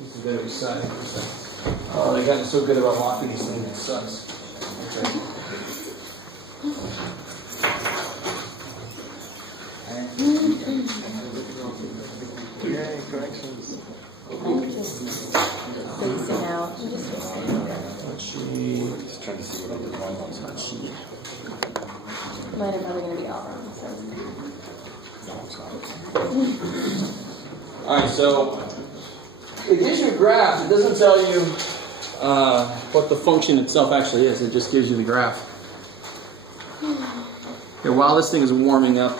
This is very exciting. Oh, they've gotten so good about locking these things. It sucks. Okay. Yay, corrections. I'm just spacing out. I'm just spacing out. Just trying to see what I did wrong on that. Mine are probably going to be all wrong. So. No, it's not. Alright, so it gives you a graph. It doesn't tell you what the function itself actually is. It just gives you the graph. Here, while this thing is warming up.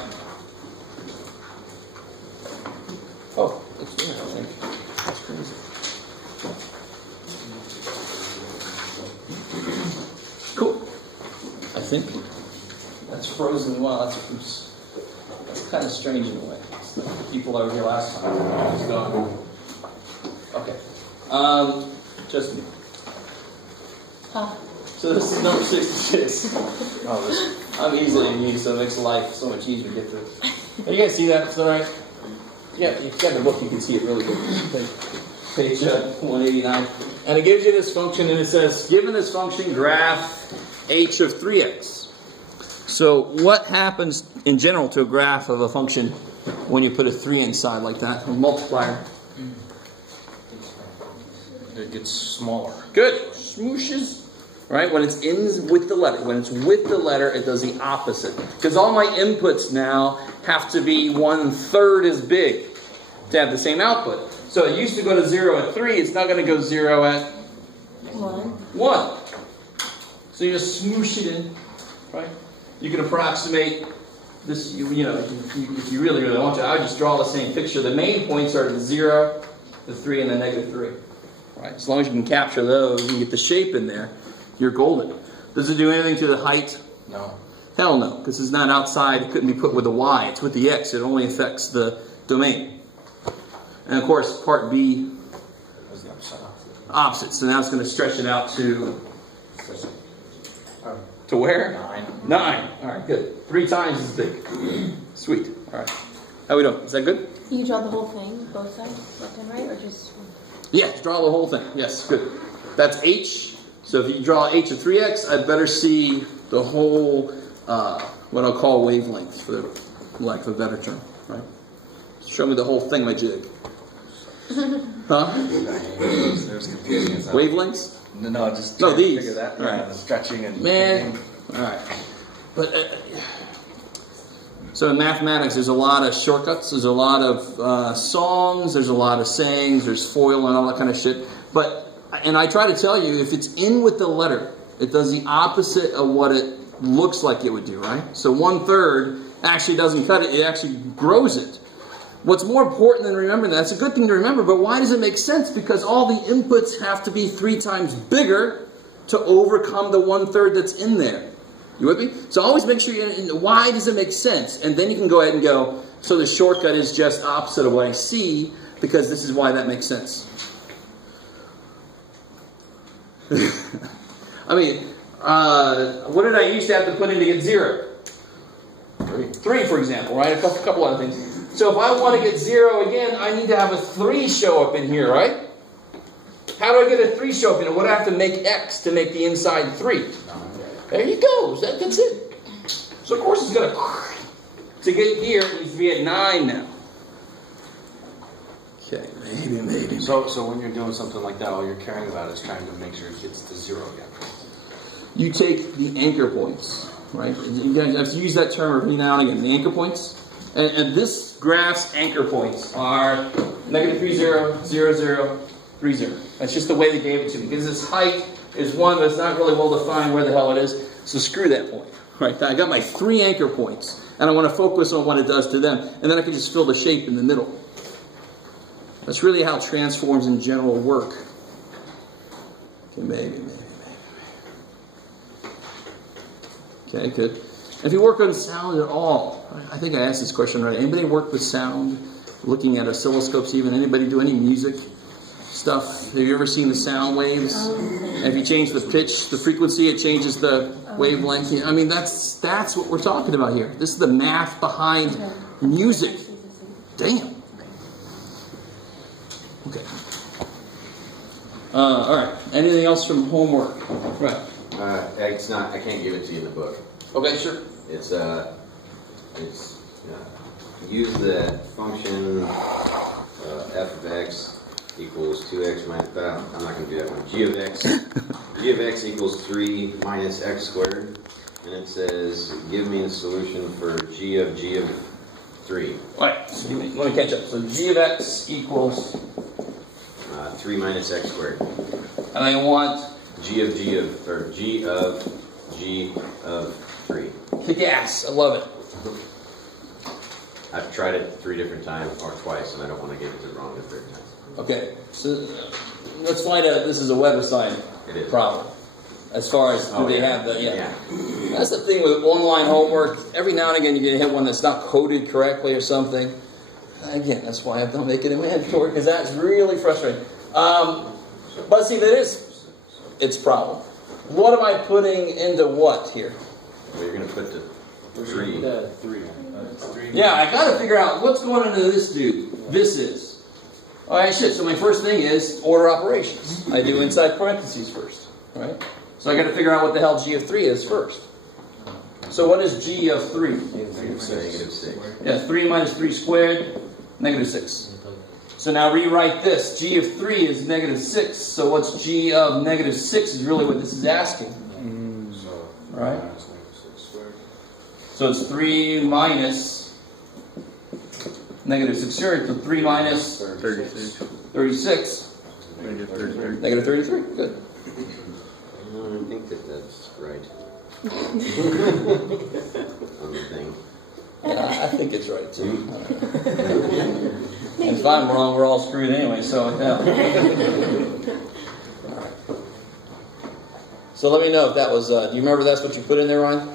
Oh, it's there, I think. That's crazy. Cool. I think that's frozen. Well, that's kind of strange in a way. It's like the people over here last time. It's gone. Okay. Just me. Huh. So this is number 66. Oh, this. I'm easily amused, so it makes life so much easier to get through. You guys see that? Is that right? Yeah, if you've got the book, you can see it really good. Page 189. And it gives you this function, and it says, given this function, graph h of 3x. So what happens in general to a graph of a function when you put a 3 inside like that, a multiplier? It gets smaller. Good. Smooshes. Right? When it's in with the letter. When it's with the letter, it does the opposite. Because all my inputs now have to be 1/3 as big to have the same output. So it used to go to 0 at 3. It's now going to go 0 at 1. So you just smoosh it in. Right? You can approximate this. You know, if you really, really want to. I would just draw the same picture. The main points are the 0, the 3, and the -3. Right? As long as you can capture those and get the shape in there, you're golden. Does it do anything to the height? No. Hell no, because it's not outside. It couldn't be put with the y. It's with the x. It only affects the domain. And of course, part B What's the opposite? opposite. So now it's going to stretch it out to where? 9. 9. All right, good. 3 times as big. Sweet. All right. How we doing? Is that good? You can draw the whole thing, both sides, left and right, or just... Yeah, draw the whole thing. Yes, good. That's h. So if you draw h of 3x, I better see the whole, what I'll call wavelength, for the lack of a better term, right? Show me the whole thing, my jig. Huh? There's confusing. Wavelengths? No, just no, these. Figure that. Right. Yeah, the stretching and man. All right. But so in mathematics, there's a lot of shortcuts. There's a lot of songs. There's a lot of sayings. There's FOIL and all that kind of shit. And I try to tell you, if it's in with the letter, it does the opposite of what it looks like it would do, right? So 1/3 actually doesn't cut it, it actually grows it. What's more important than remembering that, it's a good thing to remember, but why does it make sense? Because all the inputs have to be 3 times bigger to overcome the 1/3 that's in there. You with me? So always make sure why does it make sense? And then you can go ahead and go, so the shortcut is just opposite of what I see, because this is why that makes sense. I mean, what did I used to have to put in to get 0? 3, for example, right? A couple other things. So if I want to get 0 again, I need to have a 3 show up in here, right? How do I get a 3 show up in here? What do I have to make x to make the inside 3? There you go. That's it. So of course it's going to get here, it needs to be at 9 now. Okay, maybe. So when you're doing something like that, all you're caring about is trying to make sure it gets to 0 again. You take the anchor points, right? You guys have to use that term every now and again, the anchor points. And this graph's anchor points are -3, 0, 0, 0, 3, 0. That's just the way they gave it to me. Because this height is 1, but it's not really well defined where the hell it is. So screw that point. Right? I got my 3 anchor points. And I want to focus on what it does to them. And then I can just fill the shape in the middle. That's really how transforms in general work. Okay, maybe. Okay, good. And if you work on sound at all, I think I asked this question already. Anybody work with sound? Looking at oscilloscopes even? Anybody do any music stuff? Have you ever seen the sound waves? If you change the pitch, the frequency, it changes the wavelength. I mean, that's what we're talking about here. This is the math behind music. Damn. Okay. All right. Anything else from homework? Right. It's not. I can't give it to you in the book. Okay, sure. It's use the function f of x equals 2x minus. I'm not going to do that one. G of x equals 3 minus x squared, and it says give me a solution for g of 3. All right. So let me catch up. So g of x equals 3 minus x squared. And I want G of 3. kick ass. I love it. I've tried it 3 different times or twice, and I don't want to get it to wrong the third time. Okay. So let's find out. This is a web-assigned problem. As far as do they have the That's the thing with online homework. Every now and again, you get hit one that's not coded correctly or something. Again, that's why I don't make it a mandatory, because that's really frustrating. But see, it's a problem. What am I putting into what here? Well, you're going to put the 3. Yeah, I got to figure out what's going into this dude. This is. All right, shit. So my first thing is order operations. I do inside parentheses first, right? So I got to figure out what the hell g of 3 is first. So what is g of 3? Negative 6. Yeah, 3 minus 3 squared, negative 6. So now rewrite this. G of 3 is negative 6. So what's g of negative 6 is really what this is asking. Right? So it's 3 minus negative 6 squared. So 3 minus 36. Negative 33. Good. I think that's right. On the thing. Yeah, I think it's right too. And if I'm wrong, we're all screwed anyway, so yeah. Alright. So let me know if that was, do you remember that's what you put in there, Ryan?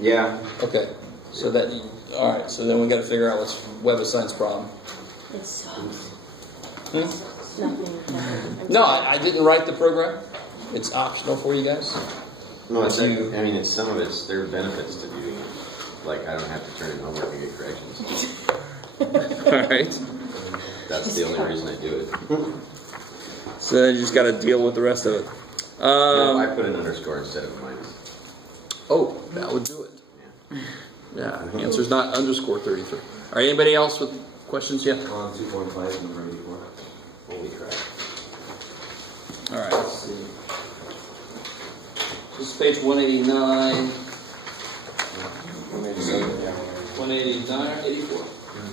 Yeah. Okay. So that, alright, so then we got to figure out what's web-assigned's problem. It sucks. Hmm? Nothing. No, I didn't write the program. It's optional for you guys. No, it's some of it's, there are benefits to doing it. Like, I don't have to turn in homework and get corrections. Alright. That's the only reason I do it. So then you just got to deal with the rest of it. No, I put an underscore instead of a minus. Oh, that would do it. Yeah, the answer's not underscore 33. All right, anybody else with questions yet? 2.5 and 94. Holy crap. All right, let's see. This is page 189. 189 or 84?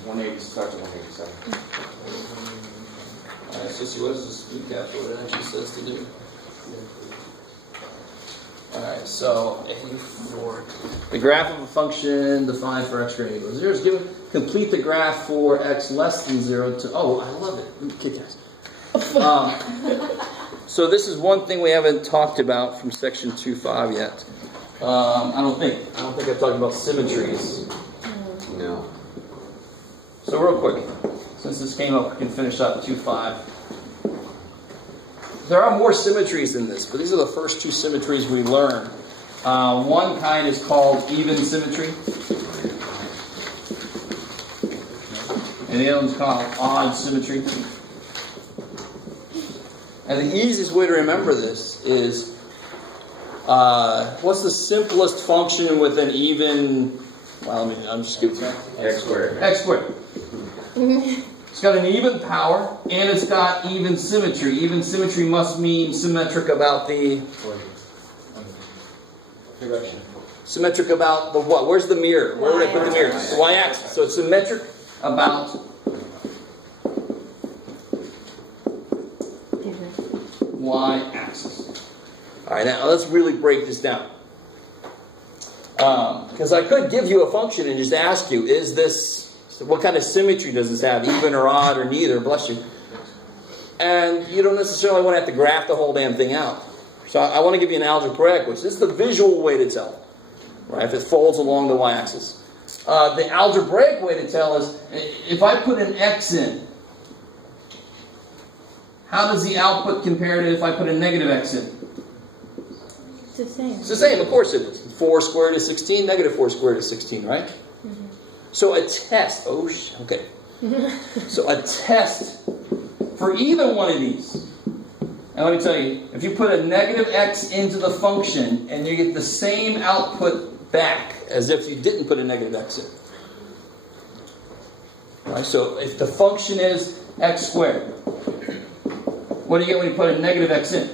180 starts at 187. All right, so see what is this recap what it actually says to do. All right, so 84. The graph of a function defined for x greater than or equal to 0 is given. Complete the graph for x less than 0 to. Oh, I love it. Kick ass. So this is one thing we haven't talked about from section 2.5 yet. I don't think I've talked about symmetries. No. So real quick, since this came up, we can finish up 2.5. There are more symmetries than this, but these are the first 2 symmetries we learn. One kind is called even symmetry, and the other one's called odd symmetry. And the easiest way to remember this is, what's the simplest function with an even, I'm just kidding. X squared. X squared. It's got an even power, and it's got even symmetry. Even symmetry must mean symmetric about the Direction. Symmetric about the what? Where's the mirror? Where would I put the mirror? The y-axis. So it's symmetric about y-axis. All right, now let's really break this down. Because I could give you a function and just ask you, is this, what kind of symmetry does this have? Even or odd or neither, bless you. And you don't necessarily want to have to graph the whole damn thing out. So I want to give you an algebraic, which is the visual way to tell. Right, if it folds along the y-axis. The algebraic way to tell is, if I put an x in, how does the output compare to if I put a negative x in? It's the same. It's the same, of course it is. 4 squared is 16, negative 4 squared is 16, right? Mm-hmm. So a test, so a test for either one of these, and And let me tell you, if you put a negative x into the function and you get the same output back as if you didn't put a negative x in. Right, so if the function is x squared, what do you get when you put a negative x in?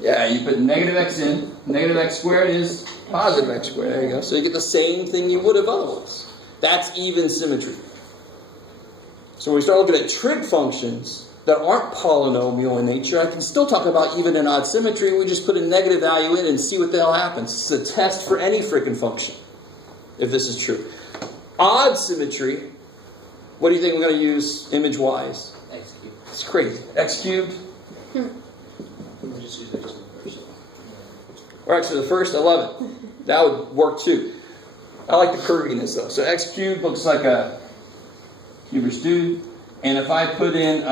Yeah, you put negative x in. Negative x squared is positive x squared. There you go. So you get the same thing you would have otherwise. That's even symmetry. So when we start looking at trig functions that aren't polynomial in nature, I can still talk about even and odd symmetry. We just put a negative value in and see what the hell happens. It's a test for any freaking function, if this is true. Odd symmetry, what do you think we're going to use image-wise? X cubed. It's crazy. X cubed? We'll just use it just in the first. Alright, so the first, I love it. That would work too. I like the curviness though. So x cubed looks like a cubish dude. And if I put in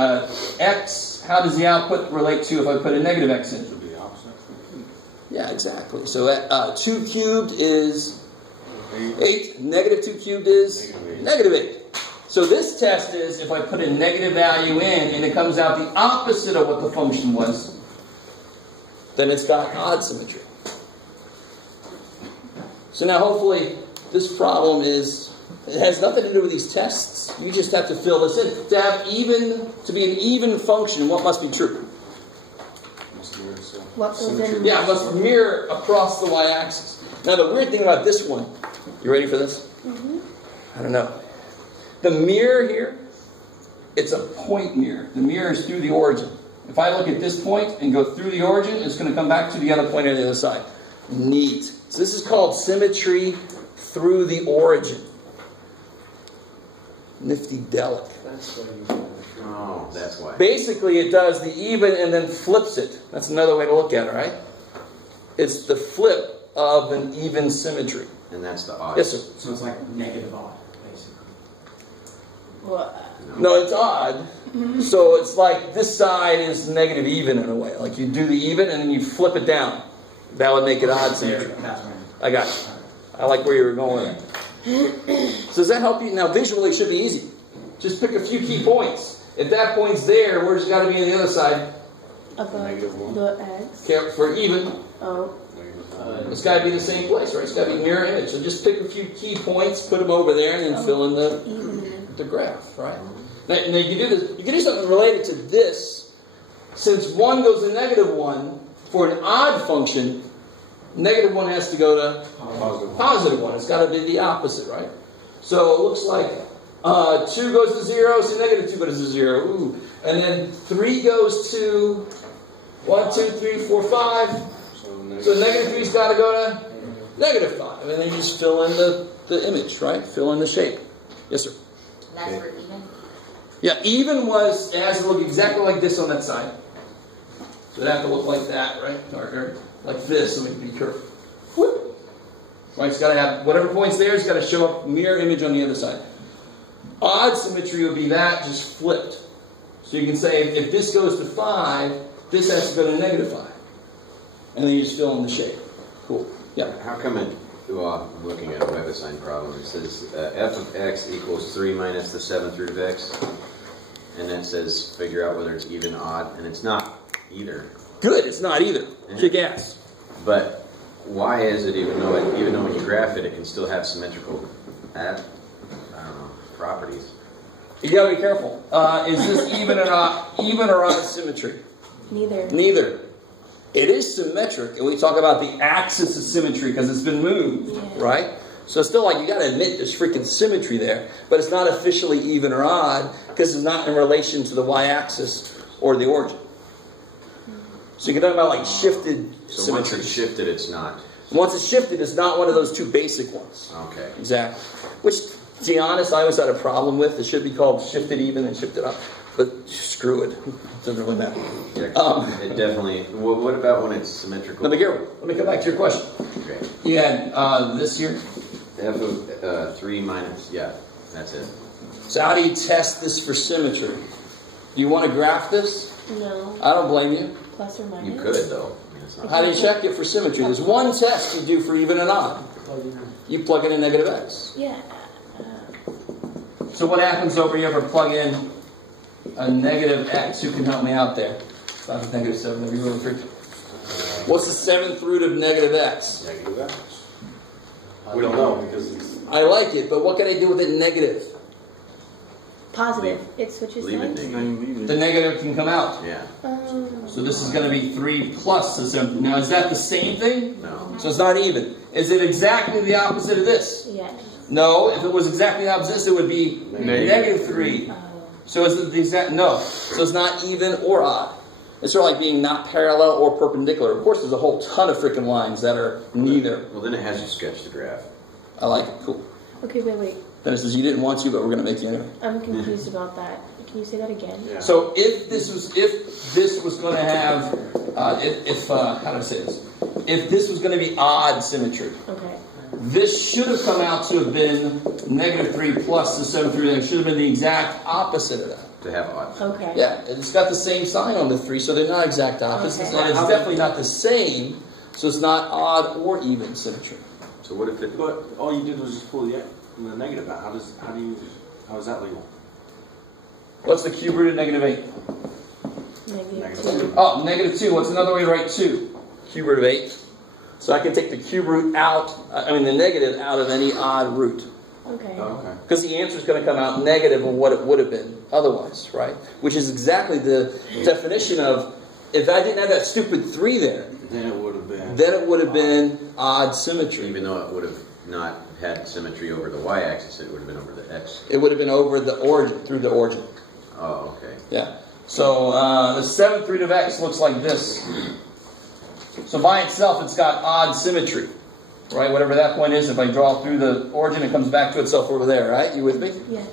x, how does the output relate to if I put a negative x in? It would be the opposite. Yeah, exactly. So 2 cubed is 8. Negative 2 cubed is negative 8. So this test is if I put a negative value in and it comes out the opposite of what the function was, then it's got odd symmetry. So now hopefully this problem is, it has nothing to do with these tests. You just have to fill this in. To be an even function, what must be true? What goes in? Yeah, it must mirror across the y-axis. Now the weird thing about this one, you ready for this? Mm-hmm. I don't know. The mirror here, it's a point mirror. The mirror is through the origin. If I look at this point and go through the origin, it's going to come back to the other point on the other side. Neat. So this is called symmetry through the origin. Nifty-delic. Oh, that's why. Basically, it does the even and then flips it. That's another way to look at it, right? It's the flip of an even symmetry. And that's the odd. Yes, sir. So it's like negative odd, basically. Well, No, it's odd. So it's like this side is negative even in a way. Like you do the even and then you flip it down. That would make it odd symmetry. That's right. I got you. I like where you were going with that. So does that help you? Now visually it should be easy. Just pick a few key points. If that point's there, where's it got to be on the other side? above -1. the x. Okay, for even, Oh. it's got to be the same place, right? It's got to be mirror image. So just pick a few key points, put them over there, and then fill in the graph, right? Now you can do this. You can do something related to this. Since 1 goes to -1, for an odd function, -1 has to go to positive 1. It's got to be the opposite, right? So it looks like 2 goes to 0, so -2 goes to 0. Ooh. And then 3 goes to 1, 2, 3, 4, 5. So -3's got to go to -5. And then you just fill in the image, right? Fill in the shape. Yes, sir? That's for even? Yeah, even was, it has to look exactly like this on that side. So it'd have to look like that, right? Or like this, so we can be careful. Whoop. Right, it's got to have, whatever point's there, it's got to show up mirror image on the other side. Odd symmetry would be that, just flipped. So you can say, if this goes to 5, this has to go to -5. And then you just fill in the shape. Cool. Yeah. How come it, well, I'm looking at a web assign problem, it says f of x equals 3 minus the 7th root of x, and that says figure out whether it's even, odd, and it's not either. Good, it's not either. Kick ass. But why is it, even though when you graph it, it can still have symmetrical, properties? You gotta be careful. Is this even or odd symmetry? Neither. Neither. It is symmetric, and we talk about the axis of symmetry because it's been moved, right? So it's still like, you got to admit there's freaking symmetry there, but it's not officially even or odd because it's not in relation to the y-axis or the origin. So you can talk about like shifted So symmetry. once it's shifted, it's not. Once it's shifted, it's not one of those two basic ones. Okay. Exactly. Which, to be honest, I always had a problem with. It should be called shifted even and shifted up. But screw it. It doesn't really matter. Yeah, it definitely. What about when it's symmetrical? Let me come back to your question. Okay. You had this here. F of 3 minus, yeah, that's it. So how do you test this for symmetry? Do you want to graph this? No. I don't blame you. Plus or minus. You could, though. I mean, it's not. How do you check it for symmetry? There's one test you do for even and odd. You plug in a negative x. Yeah. So what happens over here if I plug in a negative x? Who can help me out there? Not with negative 7, that'd be really tricky. What's the 7th root of negative x? Negative x. We don't know because it's... I like it, but what can I do with it negative? Positive. It's what you Leave it said. negative. The negative can come out. Yeah. So this is going to be 3 plus the 7th. Now, is that the same thing? No. So it's not even. Is it exactly the opposite of this? Yes. No. If it was exactly the opposite of this, it would be negative 3. So is it the exact... No. So it's not even or odd. It's sort of like being not parallel or perpendicular. Of course, there's a whole ton of freaking lines that are neither. Well, then it has you sketch the graph. I like it. Cool. Okay, wait. Then it says you didn't want to, but we're going to make you anyway. I'm confused about that. Can you say that again? Yeah. So if this was going to have, how do I say this? If this was going to be odd symmetry, Okay. this should have come out to have been negative 3 plus the 7 3. It should have been the exact opposite of that. To have odds. Okay. Yeah, it's got the same sign on the 3, so they're not exact opposites. Okay. And it's definitely not the same, so it's not odd or even symmetry. So what if it... But all you did was just pull the negative out. How is that legal? What's the cube root of negative 8? Negative 2. Oh, negative 2. What's another way to write 2? Cube root of 8. So I can take the cube root out, the negative out of any odd root. Okay. Oh, okay. Because the answer is going to come out negative of what it would have been otherwise, right? Which is exactly the definition of, if I didn't have that stupid 3 there, Then it would have been odd symmetry. Even though it would have not had symmetry over the y-axis, it would have been over the x. It would have been over the origin, through the origin. Oh, okay. Yeah. So the 7th root of x looks like this. So by itself, it's got odd symmetry. Right, whatever that point is, if I draw through the origin, it comes back to itself over there, right? You with me? Yeah.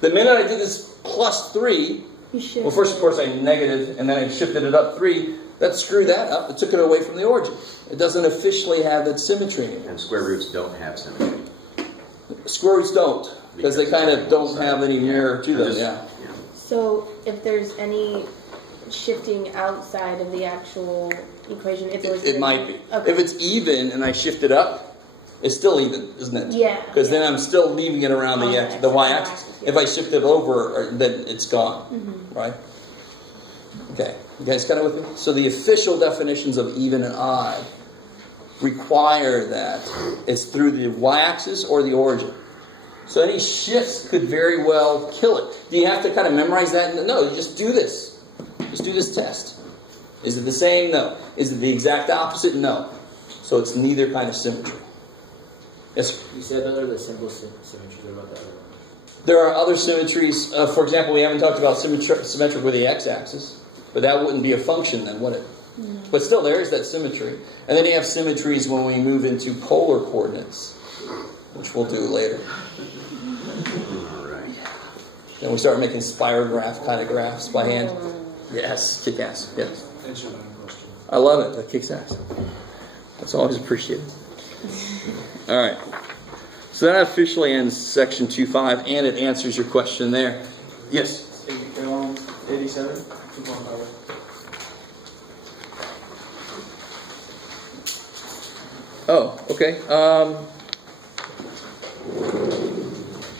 The minute I did this plus 3, You should. well, first, of course, I negative, and then I shifted it up 3. That screwed that up. It took it away from the origin. It doesn't officially have that symmetry anymore. And square roots don't have symmetry. Square roots don't, because they kind of don't have any mirror to them, yeah. So if there's any shifting outside of the actual equation, if it was... It might be. Okay. If it's even and I shift it up, it's still even, isn't it? Yeah. Because then I'm still leaving it around the Okay. the y-axis. Yeah. If I shift it over, then it's gone, right? Okay, you guys kind of with me? So the official definitions of even and odd require that it's through the y-axis or the origin. So any shifts could very well kill it. Do you have to kind of memorize that? No, you just do this. Just do this test. Is it the same? No. Is it the exact opposite? No. So it's neither kind of symmetry. Yes? You said those are the simple symmetries. What about the other one? There are other symmetries. For example, we haven't talked about symmetric with the x-axis. But that wouldn't be a function then, would it? No. But still, there is that symmetry. And then you have symmetries when we move into polar coordinates, which we'll do later. All right. Then we start making spirograph kind of graphs by hand. Yes, kick ass. Yes. I love it. That kicks ass. That's always appreciated. All right. So that officially ends section 2.5, and it answers your question there. Yes? 87? 2.5. Oh, okay. That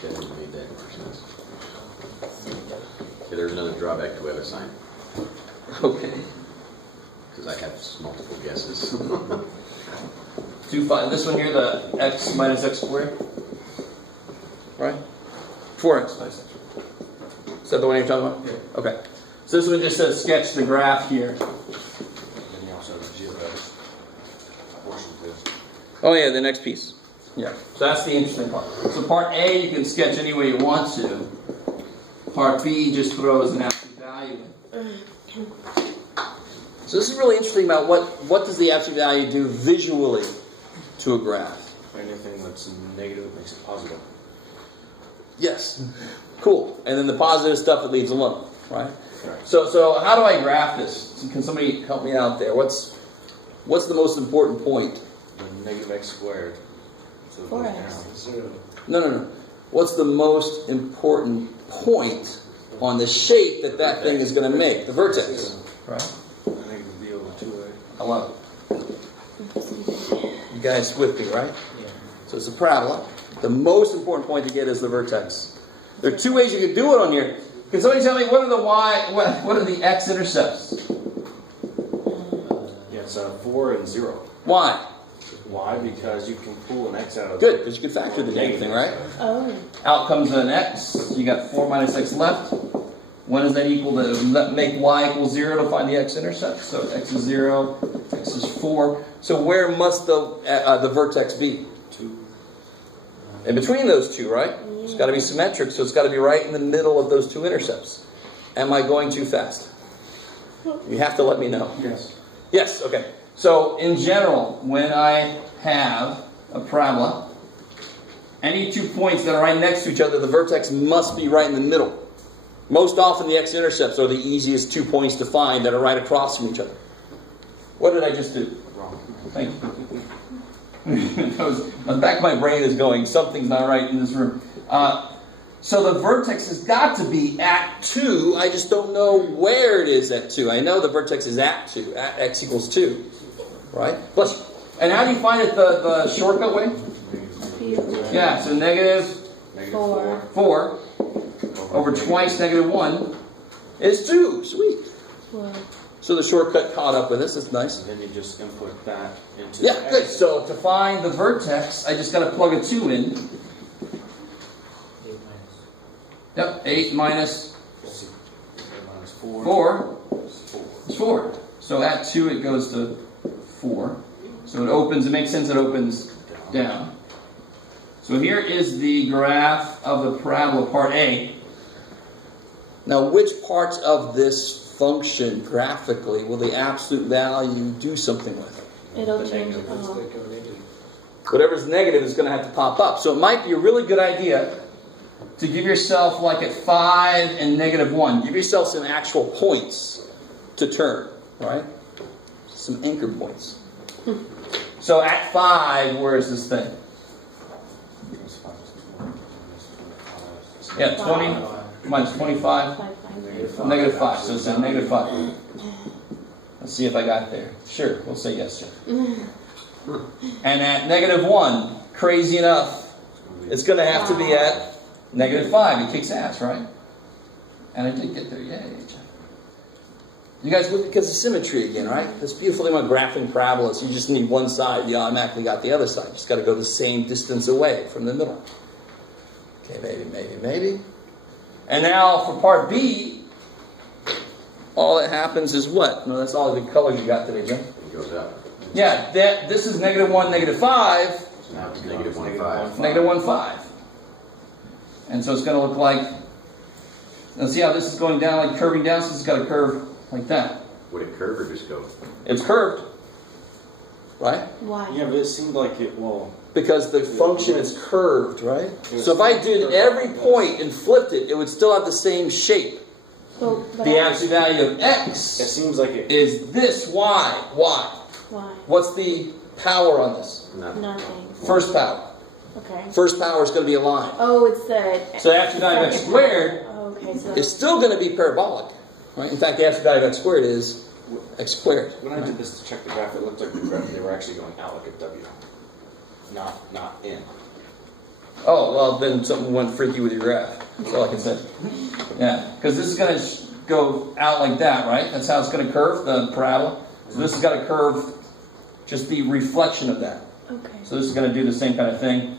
didn't make that much sense. Okay, there's another drawback to web assign. Okay. Because I have multiple guesses. 2.5. This one here, the x minus x squared. Right? 4x minus x. Is that the one you're talking about? Yeah. Okay. So this one just says sketch the graph here. And then you also have the geometric portion too. Oh yeah, the next piece. Yeah. So that's the interesting part. So part A you can sketch any way you want to. Part B just throws an absolute value in. So this is really interesting about what does the absolute value do visually to a graph. Anything that's negative makes it positive. Yes. Cool. And then the positive stuff it leaves alone, right? Correct. So how do I graph this? Can somebody help me out there? What's the most important point? The negative x squared. So it goes 4x. down. 0. No. What's the most important point on the shape that thing is going to make? The vertex. Right? Negative b over 2a. I love it. You guys with me, right? Yeah. So it's a parabola. The most important point to get is the vertex. There are 2 ways you can do it on here. Can somebody tell me what are the x-intercepts? It's 4 and 0. Why? Why? Because you can pull an x out of Good, because you can factor the negative thing, right? Oh. Out comes an x. You got 4 minus x left. When is that equal to make y equal 0 to find the x-intercept? So x is 0, x is 4. So where must the vertex be? 2. In between those two, right? It's got to be symmetric, so it's got to be right in the middle of those two intercepts. Am I going too fast? You have to let me know. Yes. Yes, okay. So in general, when I have a parabola, any 2 points that are right next to each other, the vertex must be right in the middle. Most often the x-intercepts are the easiest 2 points to find that are right across from each other. What did I just do? Wrong. Thank you. The back of my brain is going, something's not right in this room. So the vertex has got to be at 2. I just don't know where it is at 2. I know the vertex is at 2, at x equals 2. Right? Bless you. And how do you find it the shortcut way? Yeah, so negative 4 over twice negative 1 is 2. Sweet. So the shortcut caught up with us. That's nice. And then you just input that into Yeah, the good. x. So to find the vertex, I just got to plug a 2 in. 8 minus. Yep, 8 minus Minus 4. 4 is 4. is 4. So at 2 it goes to 4. So it opens, it makes sense it opens down. So here is the graph of the parabola, part A. Now which parts of this function graphically will the absolute value do something with? It'll change it. Whatever's negative is going to have to pop up. So it might be a really good idea to give yourself, like at 5 and negative 1, give yourself some actual points to turn, right? Some anchor points. So at 5, where is this thing? Yeah, 20 minus 25, negative 5. So it's a negative 5. Let's see if I got there. Sure, we'll say yes, sir. And at negative 1, crazy enough, it's going to have to be at negative 5. It kicks ass, right? And I did get there. Yay. You guys look, because of symmetry again, right? This beautiful thing about graphing parabolas. You just need one side. You automatically got the other side. You just got to go the same distance away from the middle. Okay, maybe. And now for part B, all that happens is what? No, that's all the colors you got today, Jim. It goes up. Yeah, this is negative 1, negative 5. So now it's negative 1, 5. Negative 1, 5. And so it's going to look like, now see how this is going down, like curving down, so it's got a curve like that. Would it curve or just go? It's curved. Right? Why? Yeah, but it seemed like it, well... Because the function is curved, right? So if I did every point and flipped it, it would still have the same shape. Well, The absolute value of x It seems like it... is this. Why? Why? What's the power on this? Nothing. First power. Okay. First power is going to be a line. Oh, it's the... So the absolute value of x squared Okay, so... is still going to be parabolic. Right? In fact, the absolute value of x squared is x squared. When I did this to check the graph, it looked like the graph, they were actually going out like a W. Not in. Oh, well, then something went freaky with your graph. That's all I can say. Yeah, because this is going to go out like that, right? That's how it's going to curve, the parabola. So this has got to curve, just the reflection of that. Okay. So this is going to do the same kind of thing.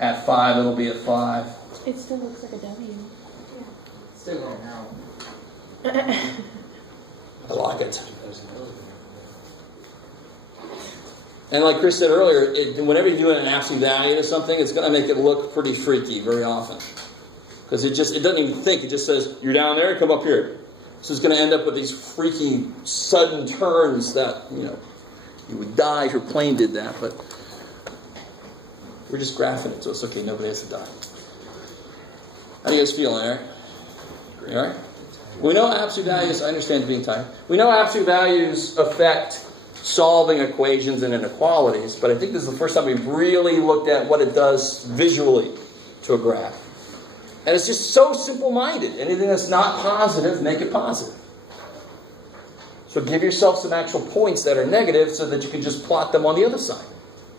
At 5, it'll be at 5. It still looks like a W. Still going out. I like it. And like Chris said earlier, whenever you're doing an absolute value to something, it's going to make it look pretty freaky very often. Because it doesn't even think. It just says, you're down there, come up here. So it's going to end up with these freaky sudden turns that, you would die if your plane did that. But we're just graphing it, so it's okay. Nobody has to die. How do you guys feel, Eric? You all right? We know absolute values, I understand being tight. We know absolute values affect solving equations and inequalities, but I think this is the first time we've really looked at what it does visually to a graph. And it's just so simple-minded. Anything that's not positive, make it positive. So give yourself some actual points that are negative so that you can just plot them on the other side.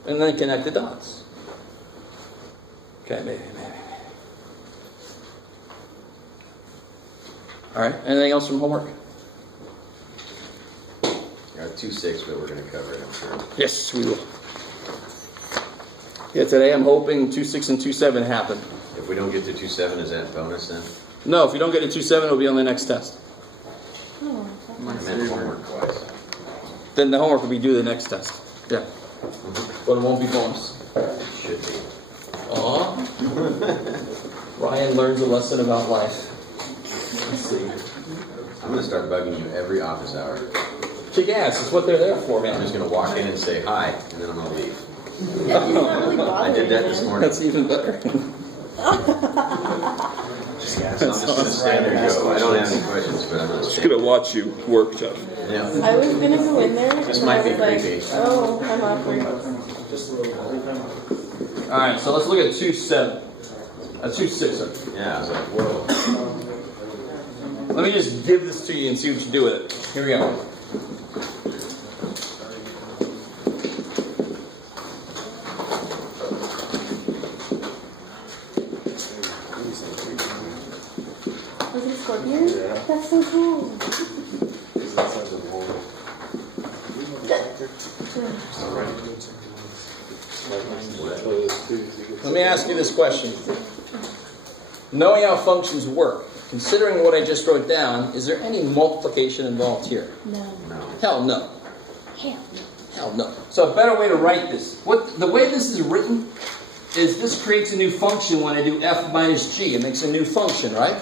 And then connect the dots. Okay, maybe. All right, anything else from homework? Got 2.6, but we're going to cover it, I'm sure. Yes, we will. Yeah, today I'm hoping 2.6 and 2.7 happen. If we don't get to 2.7, is that bonus then? No, if you don't get to 2.7, it'll be on the next test. Oh, I meant homework twice. Then the homework will be due the next test. Yeah. But it won't be bonus. Should be. Aw. Ryan learns a lesson about life. Let's see. I'm going to start bugging you every office hour. Kick ass. It's what they're there for, man. I'm just going to walk in and say hi, and then I'm going to leave. That's not really I bothering did that you, this man. morning. That's even better. So I'm just going to stand there and go. I don't have any questions, but I'm going to stand. Gonna watch you work, Jeff. Yeah. I was gonna go in there This and might I be was like, creepy. oh, I'm awkward. All right, so let's look at 2.7. 2.6. Yeah, I was like, whoa. Let me just give this to you and see what you do with it. Here we go. Was it a scorpion? Yeah. That's so cool. Let me ask you this question. Knowing how functions work, considering what I just wrote down, is there any multiplication involved here? No. Hell no. Hell. Hell no. So a better way to write this, the way this is written is this creates a new function when I do f minus g. It makes a new function, right?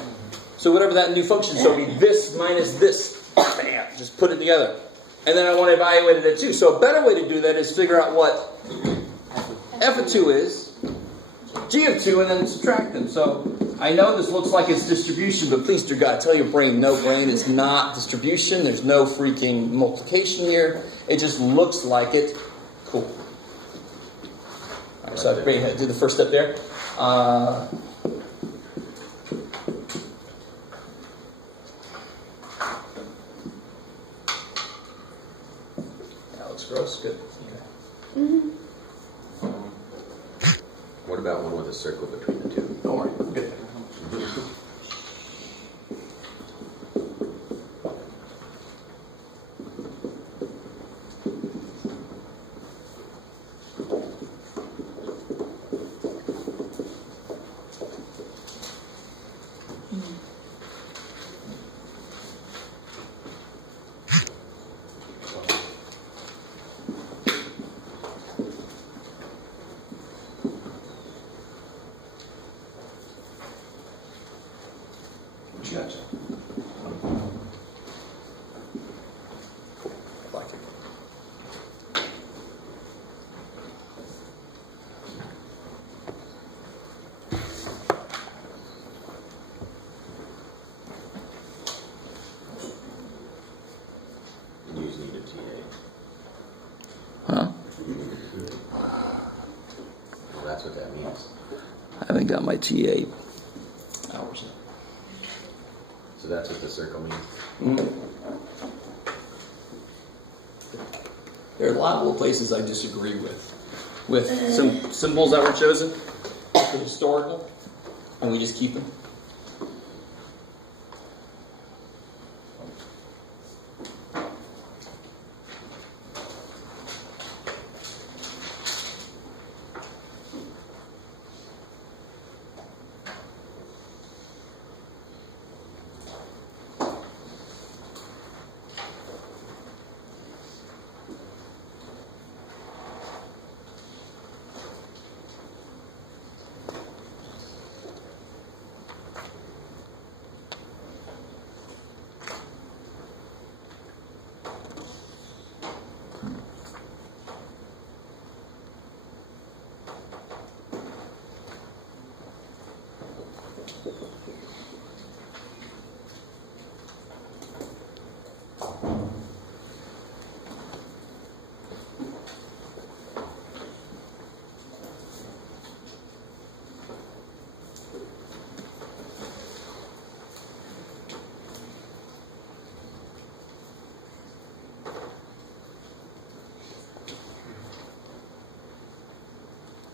So whatever that new function is, so it'll be this minus this. Bam! Just put it together. And then I want to evaluate it at 2. So a better way to do that is figure out what f of 2 is, g of 2, and then subtract them. So I know this looks like it's distribution, but please, dear God, tell your brain, no, brain, it's not distribution. There's no freaking multiplication here. It just looks like it. Cool. All right, so I do the first step there. That looks gross. Good. Mm-hmm. What about one with a circle between the two? Don't worry. Good. Gotcha. I like it. You just need a TA. Huh? Well, that's what that means. I haven't got my TA hours yet. So that's what the circle means. Mm-hmm. There are a lot of little places I disagree with some symbols that were chosen for historical, and we just keep them.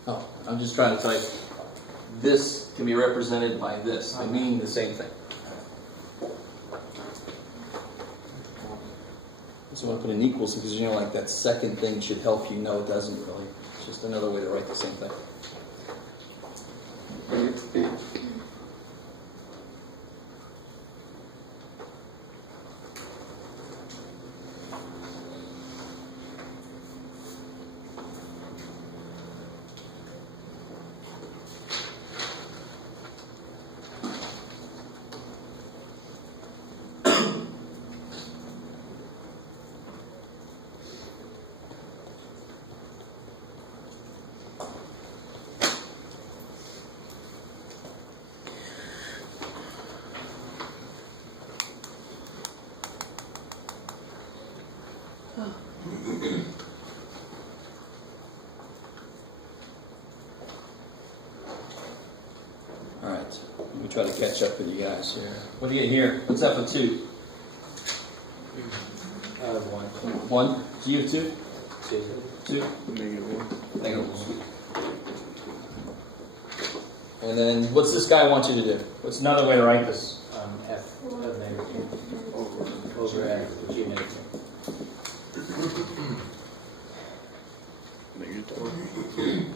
Oh, I'm just trying to tell you, this can be represented by this. They mean the same thing. So I want to put an equals because you know, like that second thing should help you. No, it doesn't really. It's just another way to write the same thing. Alright, let me try to catch up with you guys here. What do you get here? What's f of 2? Out of 1. 1? G of 2? 2. 2? Negative 1. Negative 1. And then, what's this guy want you to do? What's another way to write this? F of negative 2. Over F of G negative 2. Negative 2.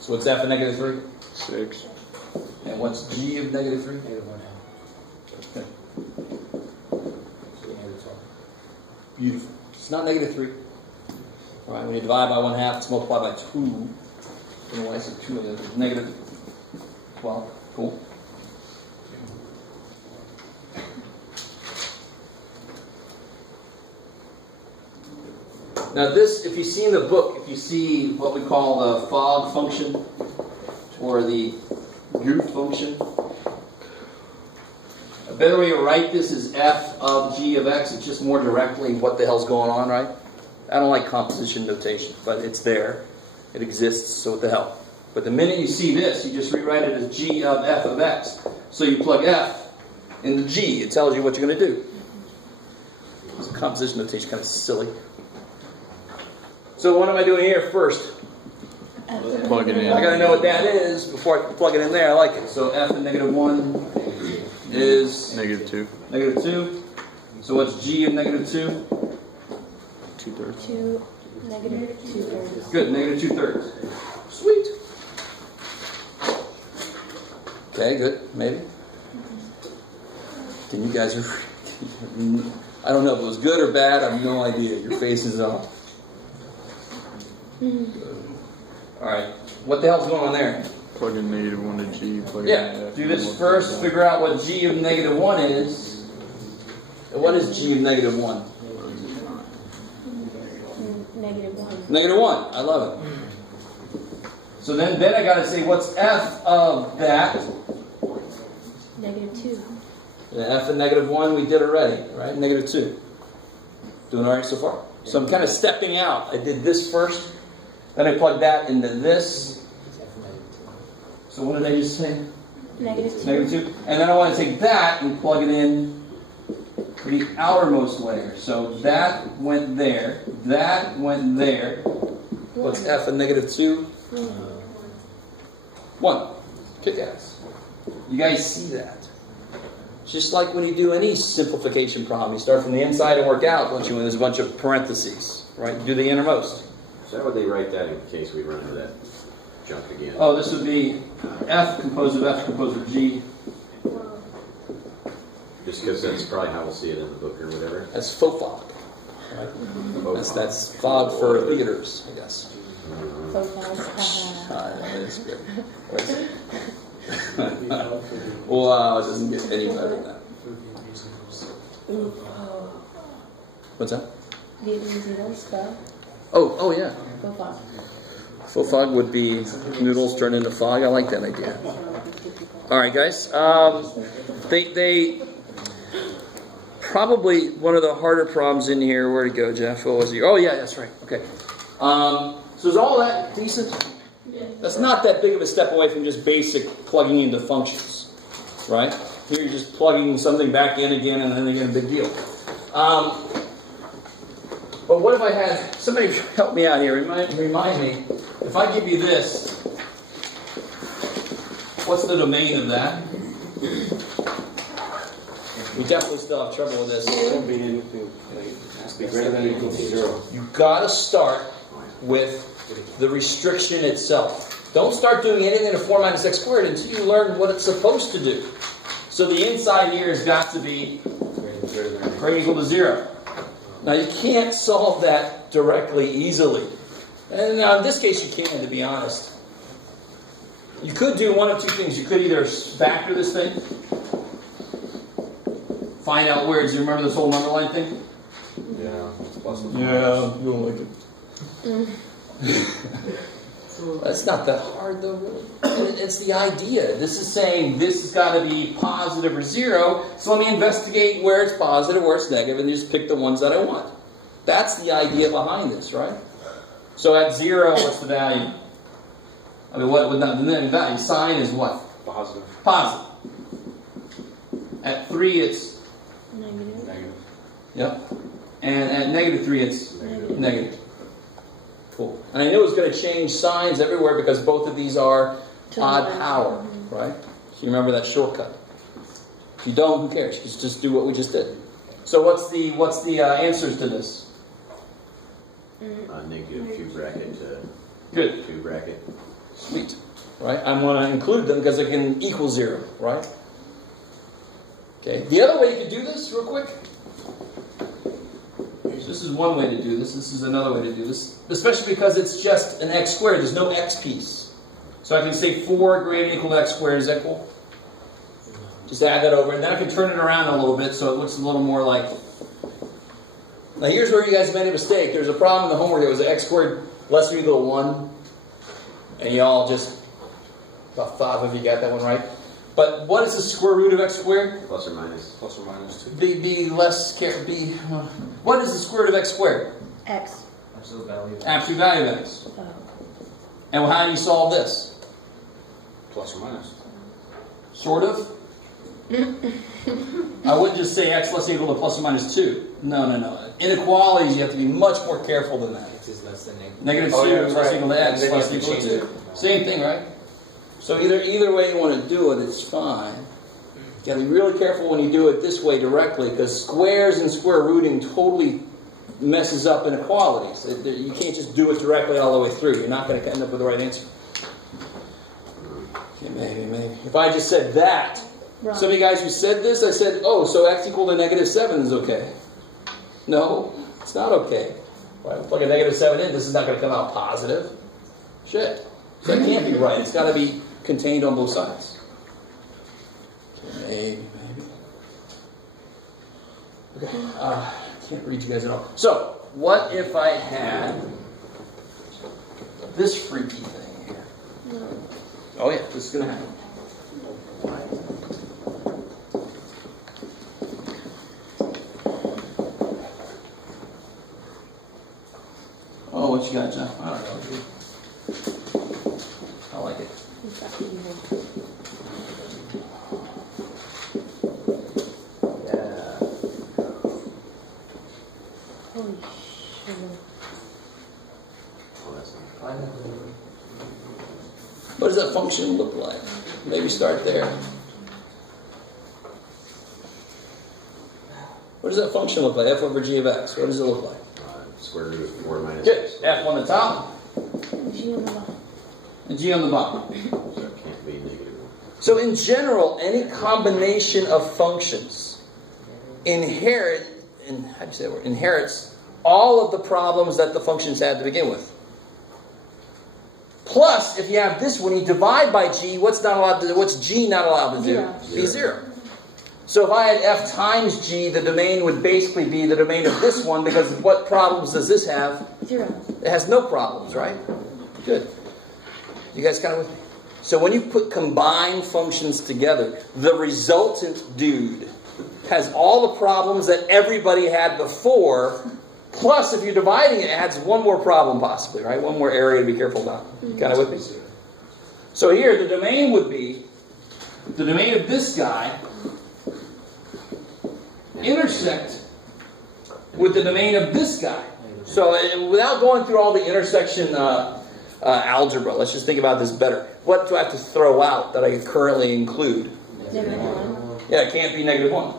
So what's f of negative 3? 6. And what's g of negative 3? Negative 1 half. Okay. So negative 12. Beautiful. It's not negative 3. Alright, when you divide by 1/2, it's multiplied by 2. I don't know why I said 2 again. It's negative 12. Cool. Now this, if you see in the book, if you see what we call the fog function, or the goof function, a better way to write this is f of g of x. It's just more directly what the hell's going on, right? I don't like composition notation, but it's there. It exists, so what the hell. But the minute you see this, you just rewrite it as g of f of x. So you plug f in the g. It tells you what you're going to do. So composition notation is kind of silly. So what am I doing here first? Plug it in. I got to know what that is before I plug it in there. I like it. So f of negative 1 is Negative 2. negative 2. So what's g of negative 2? 2/3. 2, negative 2/3. Good, negative 2/3. Sweet. Okay, good, maybe. Then you guys are... I don't know if it was good or bad. I have no idea. Your faces off. Alright, what the hell's going on there? Plug in negative 1 to G. Plug Yeah, in F. do this first, figure out what g of negative 1 is. And what is g of negative 1? Negative 1. Negative 1, I love it. So then I got to say, what's f of that? Negative 2. The f of negative 1 we did already, right? Negative 2. Doing alright so far? So I'm kind of stepping out. I did this first, then I plugged that into this. So what did I just say? Negative 2. Negative 2. And then I want to take that and plug it in for the outermost layer. So that went there. That went there. What's f of negative 2? 1. Kick ass. You guys see that? Just like when you do any simplification problem. You start from the inside and work out, don't you? When there's a bunch of parentheses. Right? Do the innermost. So how would they write that in case we run into that junk again? Oh, this would be f composed of f composed of g. Just because that's probably how we'll see it in the book or whatever. That's faux fog. Right? That's fog for theaters, I guess. That's good. Wow, it doesn't get any better than that. What's that? Vietnamese spell. Oh yeah. Faux fog. Faux fog would be noodles turned into fog. I like that idea. All right, guys. They probably one of the harder problems in here. Where'd it go, Jeff? What was it? Oh yeah, that's right. Okay. So is all that decent? That's not that big of a step away from just basic plugging into functions, right? Here you're just plugging something back in again, and then they get a big deal. But what if I had somebody help me out here? Remind me. If I give you this, what's the domain of that? We definitely still have trouble with this. It won't be anything. It has to be greater than or equal to 0. You've got to start with the restriction itself. Don't start doing anything to 4 minus x squared until you learn what it's supposed to do. So the inside here has got to be greater than equal to 0. Now you can't solve that directly easily. And now in this case you can, to be honest. You could do one of two things. You could either factor this thing, find out where. Do you remember this whole number line thing? Yeah, it's possible. Yeah, you won't like it. That's not that hard though, really. It's the idea. This is saying this has got to be positive or 0, so let me investigate where it's positive, where it's negative, and just pick the ones that I want. That's the idea behind this, right? So at 0, what's the value? I mean, what would not the value? Sign is what? Positive. Positive. At 3, it's Negative. Yep. And at -3, it's negative. Cool. And I knew it was going to change signs everywhere because both of these are odd power, right? So you remember that shortcut. If you don't, who cares? Just do what we just did. So what's the answers to this? Negative 2 bracket to Good. 2 bracket. Sweet. Right? I want to include them because they can equal 0, right? Okay. The other way you could do this, real quick. This is one way to do this. This is another way to do this. Especially because it's just an x squared. There's no x piece. So I can say 4 greater than equal to x squared. Is that cool? Just add that over. And then I can turn it around a little bit so it looks a little more like... Now here's where you guys made a mistake. There's a problem in the homework. There was an x squared less than or equal to 1. And you all just... About 5 of you got that one right. But what is the square root of x squared? Plus or minus. Plus or minus 2. What is the square root of x squared? X. Absolute value. Absolute value of x. Oh. And how do you solve this? Plus or minus. Sort of. I wouldn't just say x less than or equal to plus or minus 2. No. Inequalities, you have to be much more careful than that. X is less than negative. Negative 2 Oh, yeah, is less than equal to x And then plus you equal have to to 2. change it. Same thing, right? So either way you want to do it, it's fine. You got to be really careful when you do it this way directly, because squares and square rooting totally messes up inequalities. You can't just do it directly all the way through. You're not going to end up with the right answer. Okay, maybe. If I just said that, Wrong. some of you guys who said this, I said, oh, so x equal to -7 is okay. No, it's not okay. If I plug a -7 in, this is not going to come out positive. Shit. So that can't be right. It's got to be contained on both sides. Okay, maybe. Okay, can't read you guys at all. So, what if I had this freaky thing here? No. Oh yeah, this is going to happen. Oh, what you got, John? I don't know, dude. I like it. He's got the evil. Yeah. Holy shit. Oh, that's not. What does that function look like? Maybe start there. What does that function look like? F over g of x. What does it look like? Square root of 4 minus Good. x. F on the top G on the bottom. and g on the bottom. So it can't be negative 1. So in general, any combination of functions inherits all of the problems that the functions had to begin with. Plus, if you have this one, you divide by g, what's g not allowed to do? Be 0. So if I had f times g, the domain would basically be the domain of this one, because what problems does this have? 0. It has no problems, right? Good. You guys kind of with me? So when you put combined functions together, the resultant dude has all the problems that everybody had before, plus if you're dividing it, it adds one more problem possibly, right? One more area to be careful about. Kind of with me? So here, the domain would be the domain of this guy intersect with the domain of this guy. So without going through all the intersection algebra, let's just think about this better. What do I have to throw out that I currently include? -1. Yeah, it can't be -1.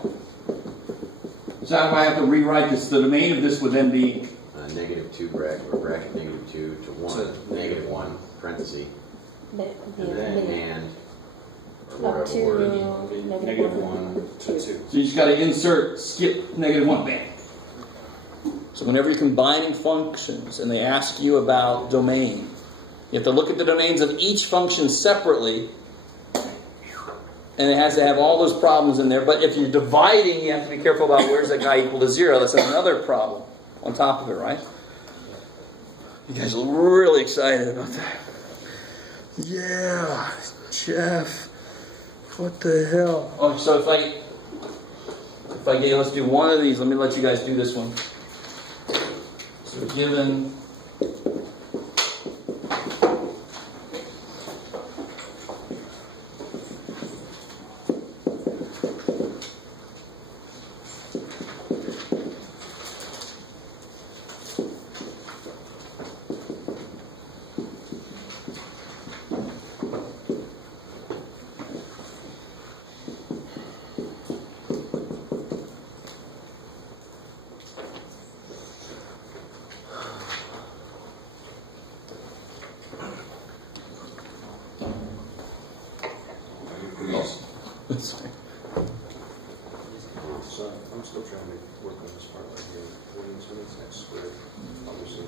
So I have to rewrite this. The domain of this would then be -2 bracket, or bracket -2 to 1, -1, parenthesis, and then and, or Up whatever word. to -1 to 2. So you just got to insert, skip -1, bam. So whenever you're combining functions and they ask you about domain, you have to look at the domains of each function separately, and it has to have all those problems in there. But if you're dividing, you have to be careful about where's that guy equal to 0. That's another problem on top of it, right? You guys are really excited about that. Yeah, Jeff. What the hell? Oh, so if I let's do one of these. Let me let you guys do this one. So given So I'm still trying to work on this part right here. What is x squared? Obviously,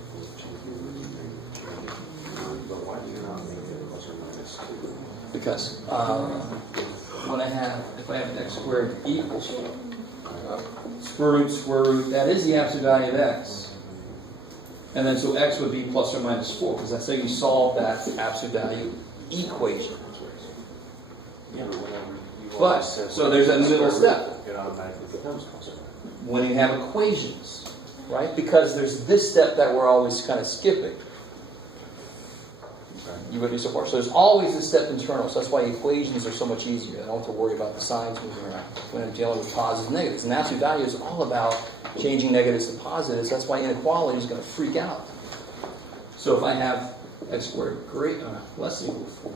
but why do you not make it plus or minus 2? because when if I have x squared equals square root, that is the absolute value of x. And then so x would be plus or minus 4, because that's how you solve that absolute value equation. Yeah, whenever you But, so there's that middle step. It automatically becomes plus or minus. When you have equations, right? Because there's this step that we're always kind of skipping. You would be so far. So there's always this step internal. So that's why equations are so much easier. I don't have to worry about the signs moving around when I'm dealing with positives and negatives. And absolute value is all about changing negatives to positives. That's why inequality is going to freak out. So if I have x squared less than equal to 4,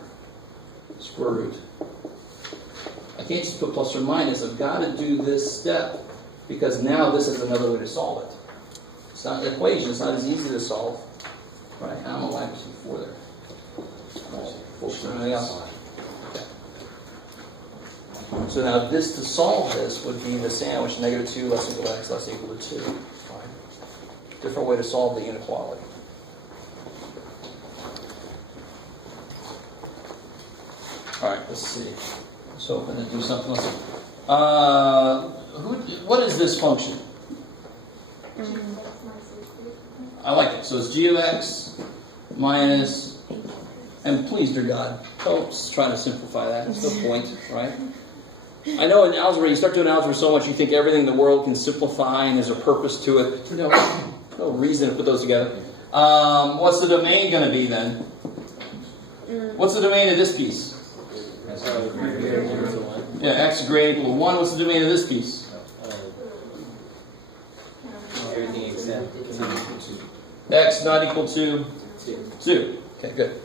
square root, I can't just put plus or minus. I've got to do this step because now this is another way to solve it. It's not an equation. It's not as easy to solve. Right? I'm a line before there. Anything else? So now this, to solve this, would be the sandwich, -2 less than equal to x less than equal to 2. Right? Different way to solve the inequality. Alright, let's see. Let's open and do something. Let's see. What is this function? I like it. So it's g of x minus... And please, dear God, don't try to simplify that. That's the point, right? I know in algebra, you start doing algebra so much, you think everything in the world can simplify and there's a purpose to it. No reason to put those together. What's the domain going to be then? What's the domain of this piece? Yeah, x is greater than equal to 1. What's the domain of this piece? Everything except X not equal to 2. Okay, good.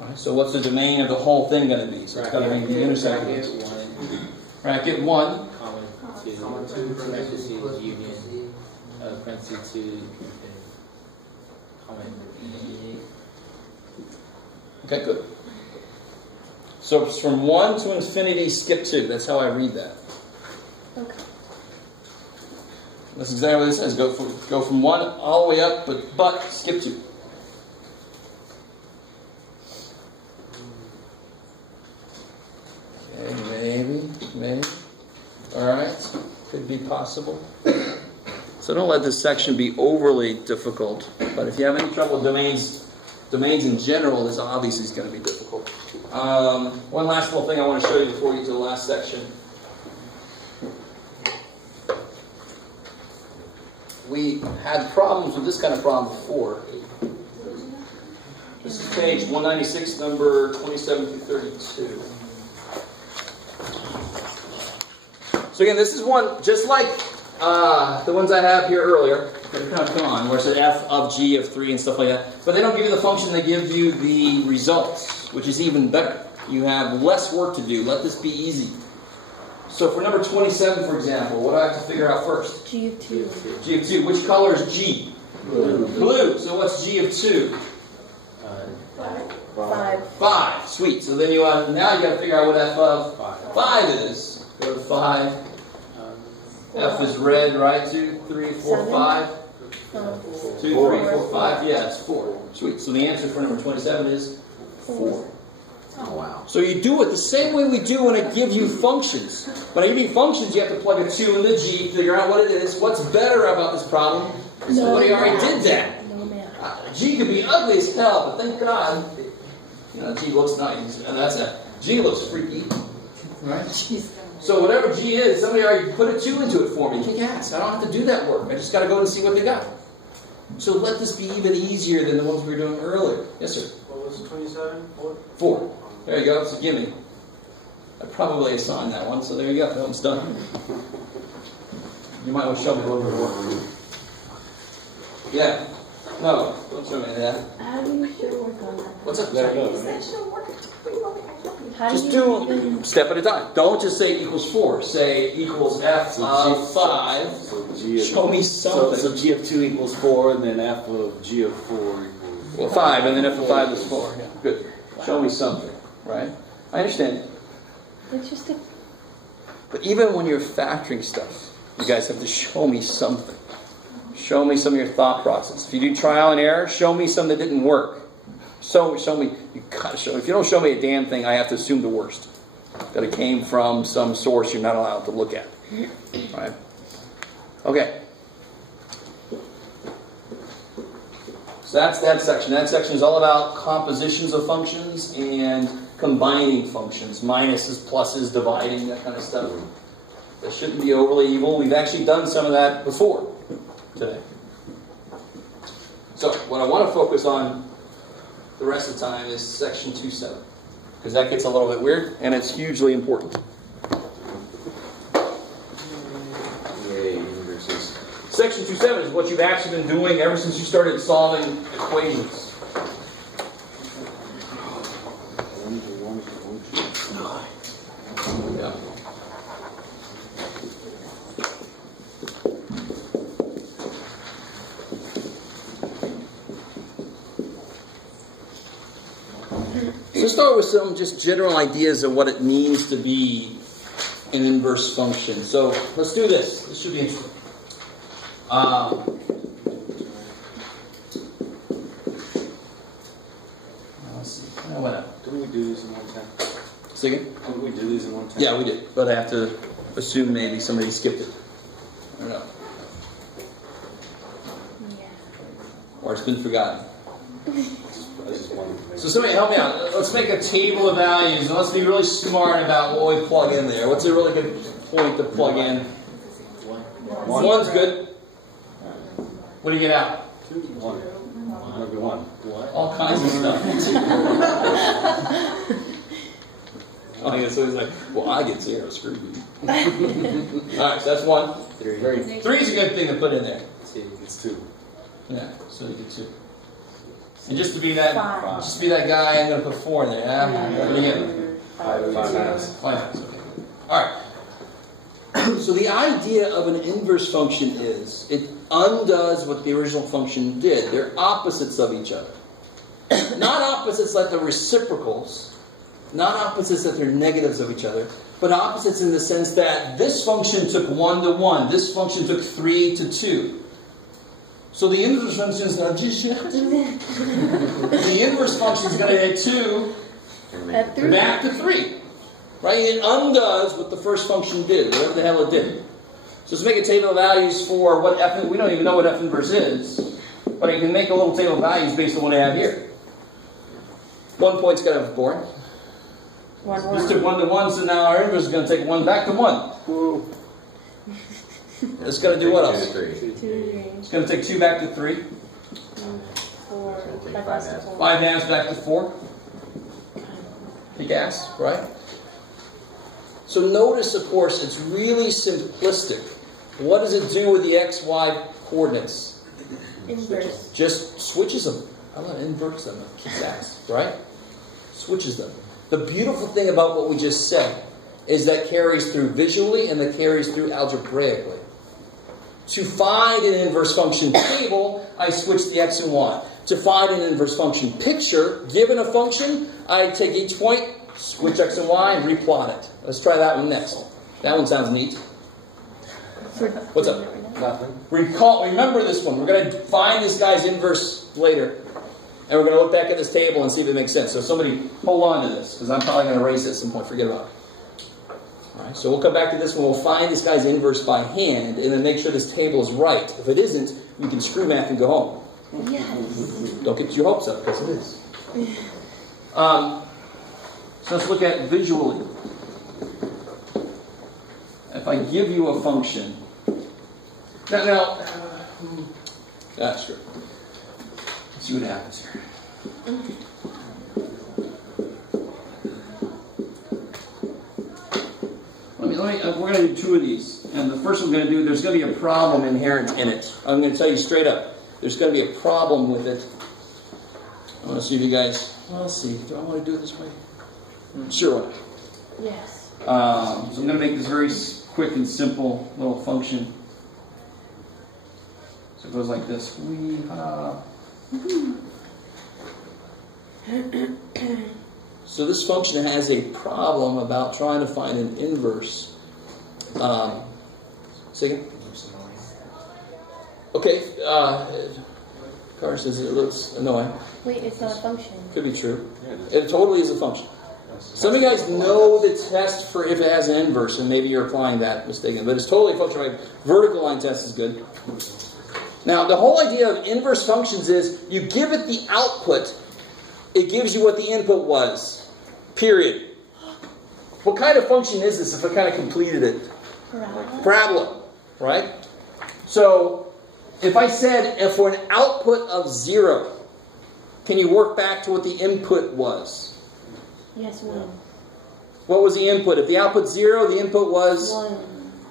All right, so what's the domain of the whole thing going to be? So it's going to be the intersection. Bracket 1. Common 2. Parentheses union. Parentheses 2. Common. Okay, good. So it's from 1 to infinity, skip 2. That's how I read that. Okay. That's exactly what it says. Go from 1 all the way up, but skip 2. Okay, maybe. Alright. Could be possible. So don't let this section be overly difficult. But if you have any trouble with domains in general, this obviously is going to be difficult. One last little thing I want to show you before we get to the last section. We had problems with this kind of problem before. This is page 196, number 27 through 32. So again, this is one, just like the ones I have here earlier, they're kind of gone, where it said f of g of 3 and stuff like that. But they don't give you the function, they give you the results, which is even better. You have less work to do. Let this be easy. So for number 27, for example, what do I have to figure out first? G of 2. G of 2. Which color is G? Blue. Blue. So what's G of 2? 5. 5. Sweet. So then now you got to figure out what F of 5 is. Go to 5. F is red, right? 2, 3, 4, 7. 5. 2, 3, 4. 4, 5. Yeah, it's 4. Sweet. So the answer for number 27 is 4. Oh, wow. So you do it the same way we do when I give you functions. When I give you functions, you have to plug a 2 in the G, figure out what it is. What's better about this problem? Somebody already did that. No math. G can be ugly as hell, but thank God, G looks nice. And that's it. G looks freaky. Right? So whatever G is, somebody already put a 2 into it for me. Kick ass. I don't have to do that work. I just got to go and see what they got. So let this be even easier than the ones we were doing earlier. Yes, sir? What was 27? 4. There you go. It's a gimme. I probably assigned that one, so there you go. That one's done. You might want to show me a little bit more. Yeah. No, don't show me that. How do you sure work on that? What's up? There you go. How Just do you do even... step at a time. Don't just say equals 4. Say equals F of 5. So G of, Show me something. So G of 2 equals 4, and then F of G of 4 equals... Well, 5, and then F of 5 is 4. Yeah. Good. Show me something. Right? I understand. It's just a... But even when you're factoring stuff, you guys have to show me something. Show me some of your thought process. If you do trial and error, show me some that didn't work. So show me. You gotta show. If you don't show me a damn thing, I have to assume the worst. That it came from some source you're not allowed to look at. Right? Okay. So that's that section. That section is all about compositions of functions and combining functions. Minuses, pluses, dividing, that kind of stuff. That shouldn't be overly evil. We've actually done some of that before today. So what I want to focus on the rest of the time is section 2.7. Because that gets a little bit weird, and it's hugely important. Yay, inverses. Section 2.7 is what you've actually been doing ever since you started solving equations. Yeah. So let's start with some just general ideas of what it means to be an inverse function. So let's do this. This should be interesting. Let's see. Didn't we do these in one time? Say again? Didn't we do these in one time? Yeah, we did. But I have to assume maybe somebody skipped it. I don't know. Yeah. Or it's been forgotten. This is one. So somebody help me out. Let's make a table of values and let's be really smart about what we plug in there. What's a really good point to plug in? 1. One's good. What do you get out? 2, 1. Number 1. What? All kinds of stuff. Oh, yeah, so he's like, well, I get 0. Screw you. Alright, so that's 1. 3. 3 is a good thing to put in there. 2. It's 2. Yeah, so you get 2. And just to be that, 5. just to be that guy, I'm going to put 4 in there. Yeah? What do you get? 5 halves. 5 halves. Okay. All right. So the idea of an inverse function is it undoes what the original function did. They're opposites of each other. Not opposites like the reciprocals. Not opposites that they're negatives of each other. But opposites in the sense that this function took 1 to 1. This function took 3 to 2. So the inverse function is going to the inverse function is going to hit 2 At 3. back to 3. Right? It undoes what the first function did, whatever the hell it did. So let's make a table of values for what f. We don't even know what f inverse is, but I can make a little table of values based on what I have here. 1 point's kind of boring. 1, This took 1 to 1, so now our inverse is going to take 1 back to 1. Whoa. It's going to do what else? 2 to 3. 2, 3. It's going to take 2 back to 3. 4. take 5 5 halves to halves. 4. 5 halves back to 4. Kick ass, right? So notice, of course, it's really simplistic. What does it do with the x, y coordinates? Inverse. Just switches them. I'm going to invert them. Kick ass, right? Switches them. The beautiful thing about what we just said is that carries through visually and that carries through algebraically. To find an inverse function table, I switch the x and y. To find an inverse function picture, given a function, I take each point, switch x and y, and replot it. Let's try that one next. That one sounds neat. What's up? Nothing. Remember this one. We're going to find this guy's inverse later. And we're going to look back at this table and see if it makes sense. So somebody hold on to this, because I'm probably going to erase it at some point. Forget about it. All right, so we'll come back to this one. We'll find this guy's inverse by hand, and then make sure this table is right. If it isn't, you can screw math and go home. Yes. Don't get your hopes up, because it is. So let's look at visually. If I give you a function, that's true. Let's see what happens here. We're going to do two of these. And the first one we're going to do, there's going to be a problem inherent in it. I'm going to tell you straight up. There's going to be a problem with it. I want to see if you guys, well, let's see. Do I want to do it this way? Sure. Yes. So I'm going to make this very quick and simple little function. So it goes like this. So this function has a problem about trying to find an inverse. Second. Okay. Carter says it looks annoying. Wait, it's not a function. Could be true. It totally is a function. Some of you guys know the test for if it has an inverse, and maybe you're applying that mistaken. But it's totally a function, right? Vertical line test is good. Now, the whole idea of inverse functions is you give it the output, it gives you what the input was. Period. What kind of function is this if I kind of completed it? Parabola. Right? So, if I said for an output of 0, can you work back to what the input was? Yes, 1. What was the input? If the output's 0, the input was? 1,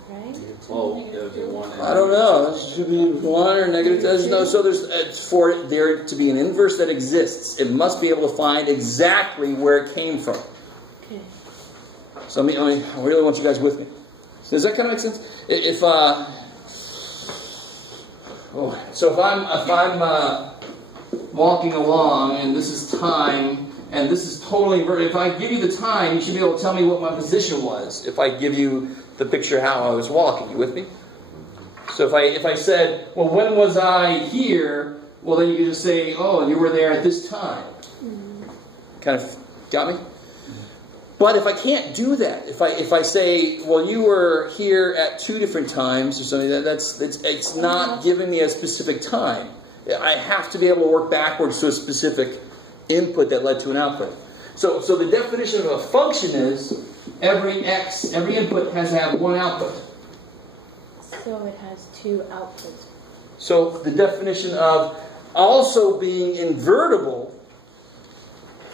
right? Well, it would be 1. I don't know. It should be 1 or negative. No, so there's for there to be an inverse that exists, it must be able to find exactly where it came from. Okay. So I really want you guys with me. Does that kind of make sense? If I'm walking along and this is time and this is totally inverted. If I give you the time, you should be able to tell me what my position was. If I give you the picture of how I was walking, you with me? So if I said, well, when was I here? Well, then you could just say, oh, you were there at this time. Kind of got me? But if I can't do that, if I say, well, you were here at 2 different times or something, it's not giving me a specific time. I have to be able to work backwards to a specific input that led to an output. So the definition of a function is every input has to have one output. So it has 2 outputs. So the definition of also being invertible,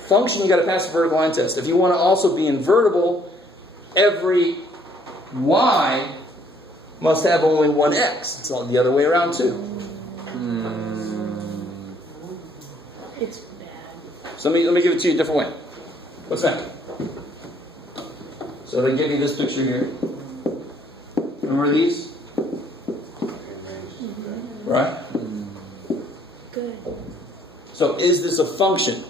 function, you got to pass the vertical line test. If you want to also be invertible, every y must have only one x. It's all the other way around too. It's bad. So let me give it to you a different way. What's that? So they give you this picture here. Remember these? Right? Good. So is this a function?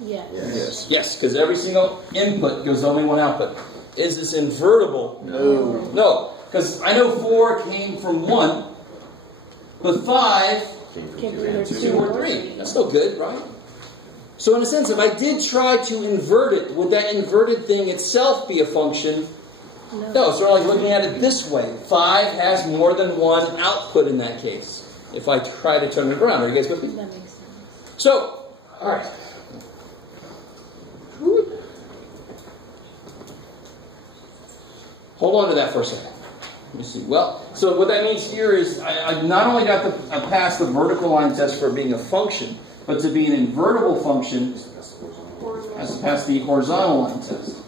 Yes. Yes, because every single input gives only one output. Is this invertible? No. No, because I know 4 came from 1, but 5 Came from either 2 or 3. That's no good, right? So in a sense, if I did try to invert it, would that inverted thing itself be a function? No, so we're like looking at it this way. 5 has more than one output in that case. If I try to turn it around. Are you guys with me? That makes sense. So, alright. Hold on to that for a second. Let me see. Well, so what that means here is I not only got to pass the vertical line test for being a function, but to be an invertible function, I have to pass the horizontal line test.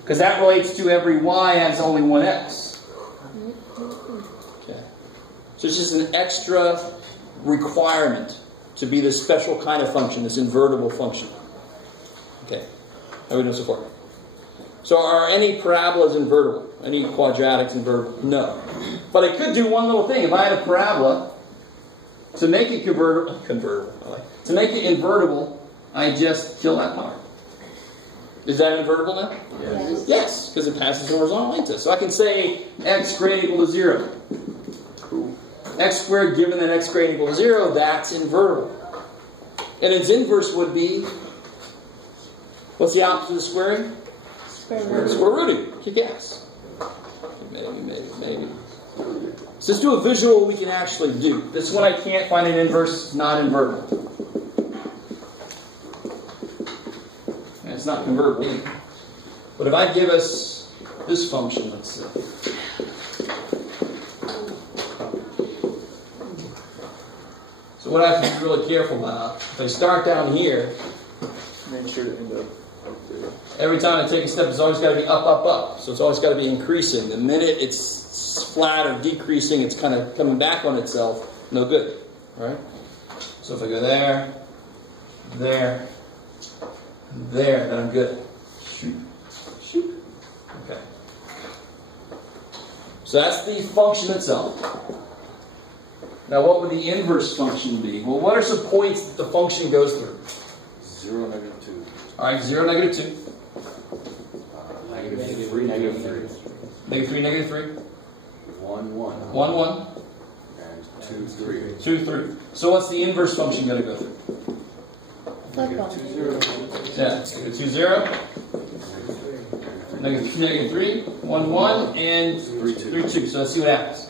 Because that relates to every y has only one x. Okay. So it's just an extra requirement to be this special kind of function, this invertible function. Okay. How are we doing so far? So are any parabolas invertible? Any quadratics invertible? No. But I could do one little thing. If I had a parabola, to make it to make it invertible, I just kill that part. Is that invertible now? Yes. Yes, because it passes horizontal into. So I can say x squared equal to 0. Cool. X squared given that x squared equal to 0, that's invertible. And its inverse would be, what's the opposite of squaring? Square root. Square rooting. Kick ass. Maybe. So let's do a visual we can actually do. This one I can't find an inverse, not invertible. And it's not convertible either. But if I give us this function, let's see. So what I have to be really careful about, if I start down here, Make sure to end up there. every time I take a step, it's always got to be up, up, up. So it's always got to be increasing. The minute it's flat or decreasing, it's kind of coming back on itself. No good. All right? So if I go there, there, there, then I'm good. Shoot. Okay. So that's the function itself. Now what would the inverse function be? Well, what are some points that the function goes through? 0, -2. All right, 0, -2. -3, -3. -3, -3. 1, 1. 1, 1. And 2, 3. 2, 3. So what's the inverse function going to go through? Flip on. 2, 0. Yeah, it's -2, 0. -3, 1, 1, and 3, 2. 3, 2. So let's see what happens.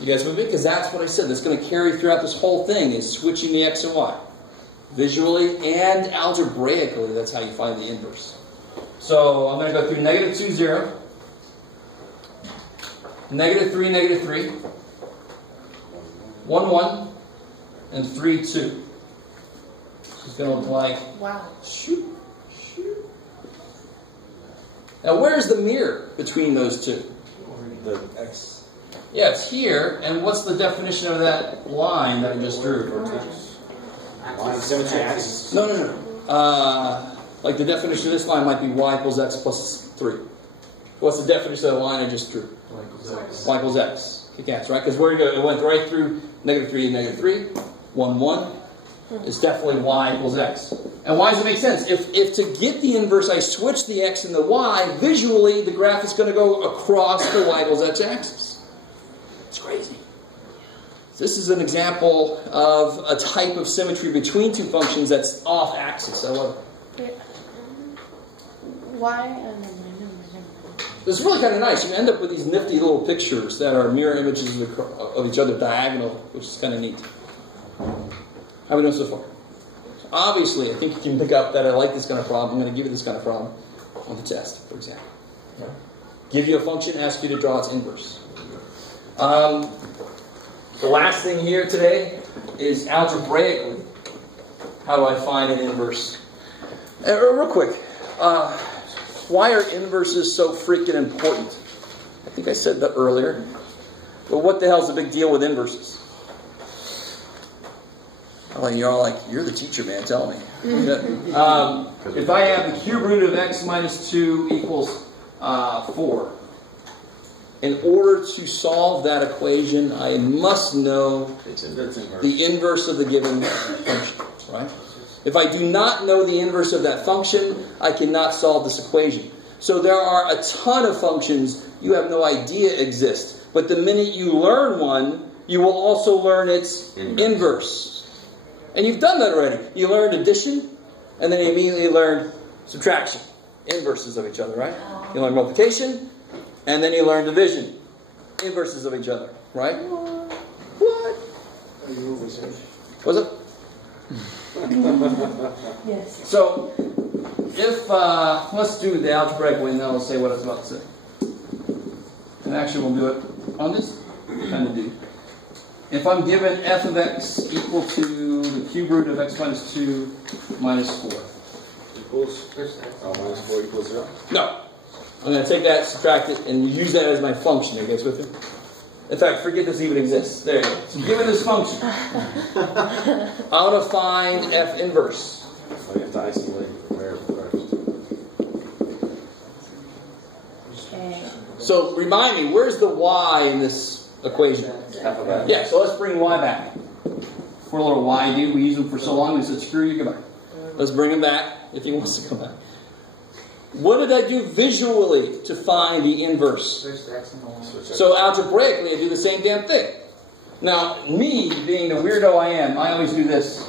You guys with me? Because that's what I said. That's going to carry throughout this whole thing is switching the x and y. Visually and algebraically, that's how you find the inverse. So I'm going to go through -2, 0. -3, -3. 1, 1. And 3, 2. It's going to look like... Wow. Shoot. Now, where's the mirror between those two? The X. Yeah, it's here. And what's the definition of that line that I just drew? Line of symmetry axis. No. Like the definition of this line might be y equals x plus 3. What's the definition of the line I just drew? Y equals x. Kick ass, right? Because it went right through -3, -3, 1, 1. It's definitely y equals x. And why does it make sense? If to get the inverse I switch the x and the y, visually the graph is going to go across the y equals x axis. It's crazy. This is an example of a type of symmetry between two functions that's off axis. I love it. Why? It's really kind of nice. You end up with these nifty little pictures that are mirror images of each other diagonal, which is kind of neat. How are we doing so far? So obviously, I think you can pick up that I like this kind of problem. I'm going to give you this kind of problem on the test, for example. Give you a function, ask you to draw its inverse. The last thing here today is algebraically. How do I find an inverse? Real quick. Why are inverses so freaking important? I think I said that earlier. But what the hell's the big deal with inverses? Oh, you're all like, you're the teacher, man. Tell me. If I have the cube root of x minus 2 equals 4, in order to solve that equation, I must know the inverse of the given function, right? If I do not know the inverse of that function, I cannot solve this equation. So there are a ton of functions you have no idea exist. But the minute you learn one, you will also learn its inverse. And you've done that already. You learned addition, and then you immediately learned subtraction. Inverses of each other, right? You learn multiplication, and then you learn division. Inverses of each other, right? What? What's up? Yes. So, if, let's do the algebraic way, and then I'll say what I was about to say. And actually, we'll do it on this kind of dude. If I'm given f of x equal to the cube root of x minus 2 minus 4. Equals? Minus 4 equals 0? No. I'm going to take that, subtract it, and use that as my function. Are you guys with me? In fact, forget this even exists. There you go. So given this function, I want to find f inverse. So you have to isolate the variable first. So remind me, where's the y in this equation? Half of x. Yeah, so let's bring y back. Poor little y dude, we use him for so long, we said, screw you, come back. Let's bring him back, if he wants to come back. What did I do visually to find the inverse? So algebraically, I do the same damn thing. Now, me, being the weirdo I am, I always do this.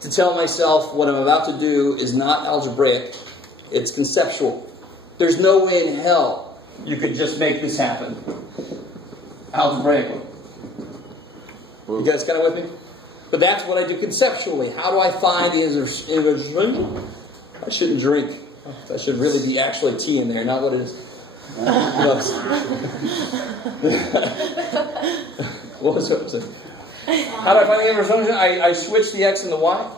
To tell myself what I'm about to do is not algebraic, it's conceptual. There's no way in hell you could just make this happen algebraically. You guys kind of with me? But that's what I do conceptually. How do I find the inverse? I shouldn't drink. That should really be actually tea in there, not what it is. What was it? How do I find the inverse function? I switch the x and the y,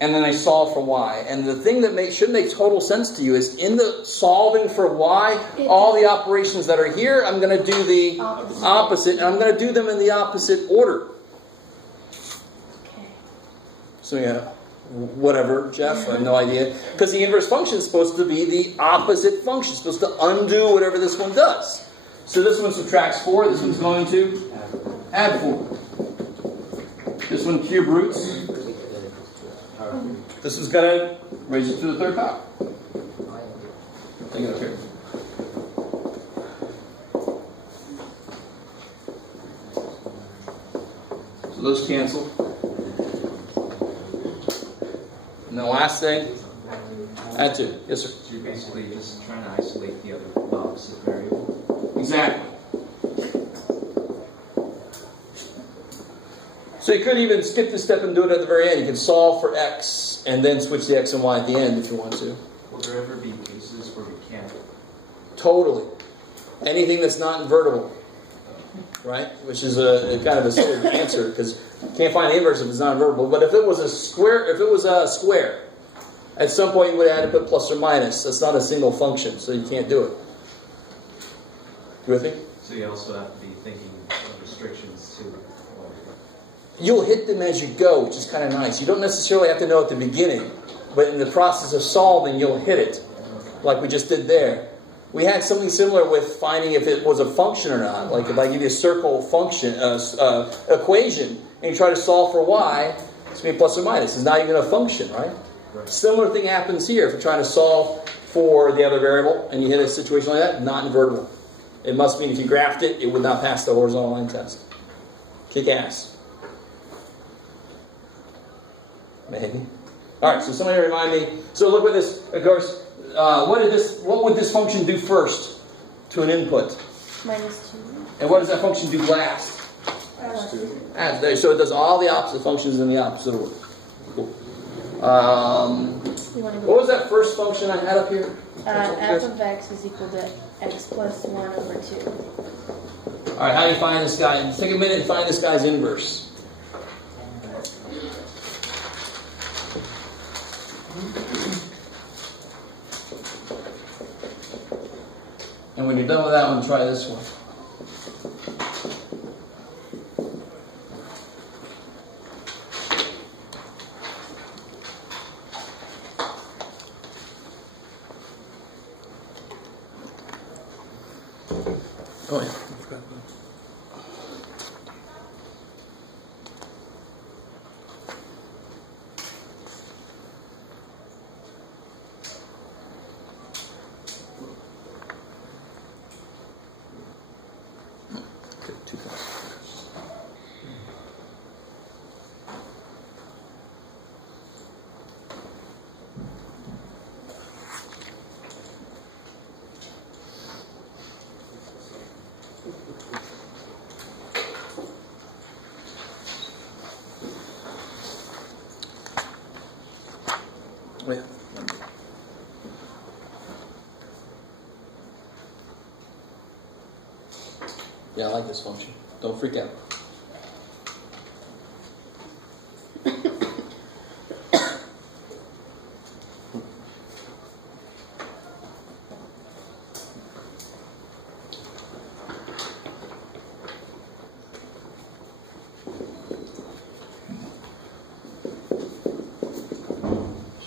and then I solve for y. And the thing that shouldn't make total sense to you is in the solving for y, all the operations that are here, I'm going to do the opposite, and I'm going to do them in the opposite order. So yeah. Whatever, Jeff, I have no idea. Because the inverse function is supposed to be the opposite function. It's supposed to undo whatever this one does. So this one subtracts 4. This one's going to add 4. This one cube roots. This one's going to raise it to the third power. Take it up here. So those cancel. And the last thing, add 2. Yes, sir. So you're basically just trying to isolate the other opposite variable. Exactly. So you could even skip this step and do it at the very end. You can solve for x and then switch the x and y at the end if you want to. Will there ever be cases where we can't? Totally. Anything that's not invertible. Right? Which is a kind of a silly answer because you can't find the inverse if it's not invertible. But if it was a square, at some point you would have had to put plus or minus. That's not a single function, so you can't do it. You with me? So you also have to be thinking of restrictions too. You'll hit them as you go, which is kind of nice. You don't necessarily have to know at the beginning, but in the process of solving, you'll hit it, like we just did there. We had something similar with finding if it was a function or not. Like if I give you a circle function equation and you try to solve for y, it's going to be plus or minus. It's not even a function, right? Similar thing happens here. If you're trying to solve for the other variable and you hit a situation like that, not invertible. It must mean if you graphed it, it would not pass the horizontal line test. Kick ass. Maybe. All right, so somebody remind me. So look at this. Of course, what would this function do first to an input? -2. And what does that function do last? So it does all the opposite functions in the opposite order. Cool. What was that first function I had up here? F of x is equal to x plus 1 over 2. All right, how do you find this guy? Take a minute and find this guy's inverse. And when you're done with that one, try this one. Oh yeah, I forgot that. Wait. Yeah, I like this function. Don't freak out.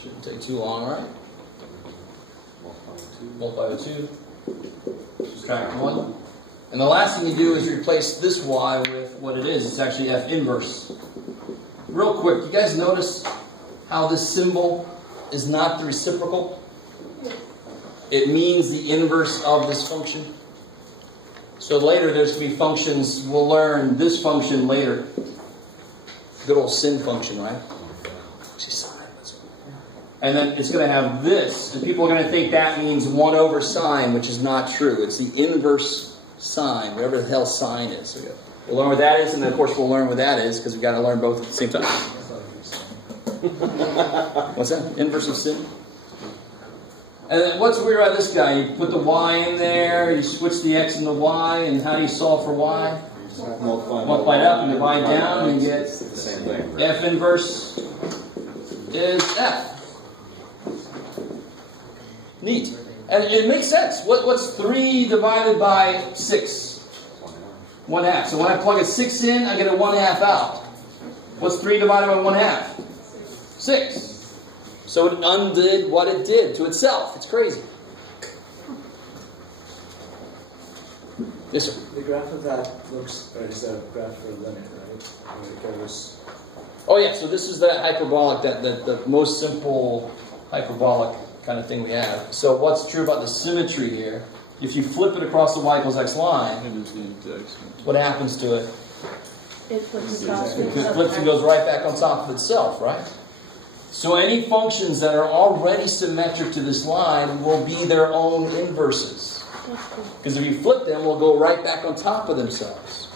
Shouldn't take too long, right? Multiply by 2. Subtract 1. And the last thing you do is replace this y with what it is. It's actually f inverse. Real quick, you guys notice how this symbol is not the reciprocal? It means the inverse of this function. So later there's going to be functions, we'll learn this function later. Good old sin function, right? And then it's going to have this, and people are going to think that means 1 over sine, which is not true. It's the inverse sine, whatever the hell sine is. So we'll learn what that is, and then of course we'll learn what that is, because we've got to learn both at the same time. What's that? Inverse of sin? And then what's weird about this guy? You put the y in there, you switch the x into y, and how do you solve for y? Multiply it up and divide down, and you get the same thing. f inverse is f. Neat. And it makes sense. What's 3 divided by 6? 1/2. So when I plug a 6 in, I get a 1/2 out. What's 3 divided by 1/2? 6. So it undid what it did to itself. It's crazy. Yes, sir. The graph of that looks, or is a graph for a limit, right? Where it goes. Oh yeah, so this is the hyperbolic, the most simple hyperbolic kind of thing we have. So what's true about the symmetry here? If you flip it across the y equals x line, what happens to it? It flips across. It flips and goes right back on top of itself, right? So any functions that are already symmetric to this line will be their own inverses. Because if you flip them, they'll go right back on top of themselves.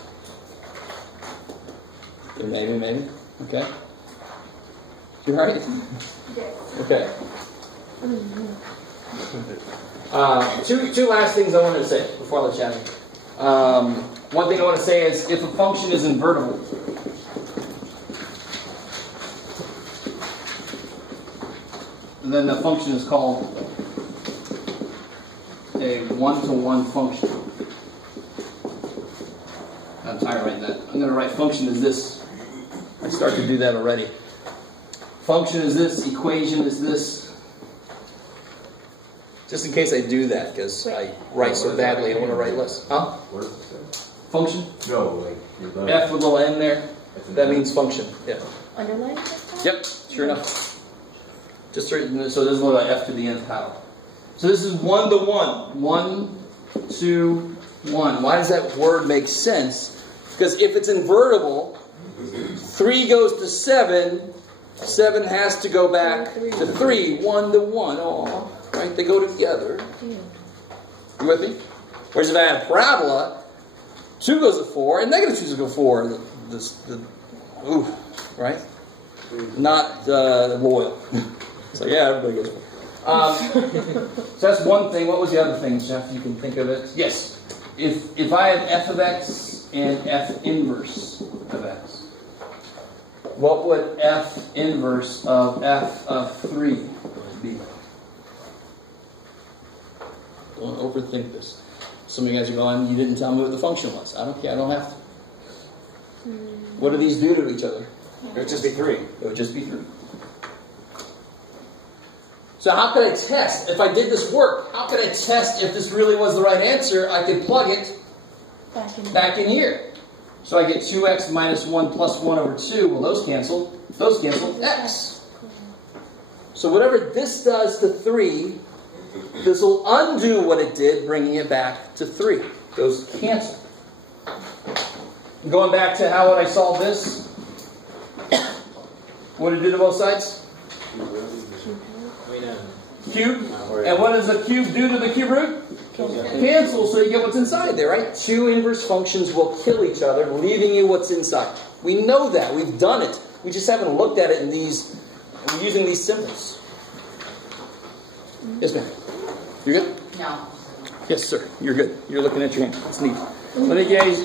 Maybe. Okay. You alright? Okay. Two last things I wanted to say before I let you out. One thing I want to say is if a function is invertible, then the function is called a one-to-one function. I'm tired of writing that. I'm going to write function is this. I start to do that already. Function is this, equation is this. Just in case I do that, because I write so badly, I want to write less. Huh? Function? No, like F with a little n there. That means function. Yeah. Underline? Yep, sure enough. Just so there's a little f to the nth power. So this is 1 to 1. 1 to 1. Why does that word make sense? Because if it's invertible, 3 goes to 7, 7 has to go back to 3. 1 to 1. Oh, right? They go together. You with me? Whereas if I had a parabola, 2 goes to 4, and negative 2 goes to 4. Right? Not loyal. So yeah, everybody gets one. So that's one thing. What was the other thing, Jeff? You can think of it. Yes. If I had f of x and f inverse of x, what would f inverse of f of 3 be? Don't overthink this. Some of you guys are going, you didn't tell me what the function was. I don't care. I don't have to. What do these do to each other? It would just be 3. It would just be 3. So how could I test? If I did this work, how could I test if this really was the right answer? I could plug it back in here. So I get 2x minus 1 plus 1 over 2. Well, those cancel. Those cancel. X. So whatever this does to 3, this will undo what it did, bringing it back to 3. Those cancel. Going back to how would I solve this? What did it do to both sides? Cube. And what does the cube do to the cube root? Cancel, so you get what's inside there, right? 2 inverse functions will kill each other, leaving you what's inside. We know that. We've done it. We just haven't looked at it in these, using these symbols. Yes, ma'am. You're good? No. Yes, sir. You're good. You're looking at your hand. It's neat. Let me guys,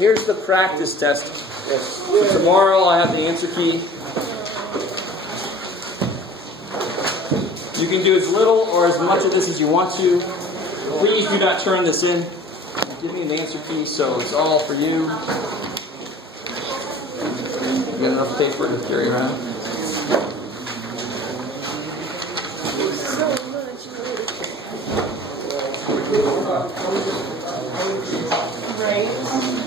here's the practice test. So tomorrow I have the answer key. You can do as little or as much of this as you want to. Please do not turn this in. Give me an answer key, so it's all for you. You got enough paper to carry around? Right.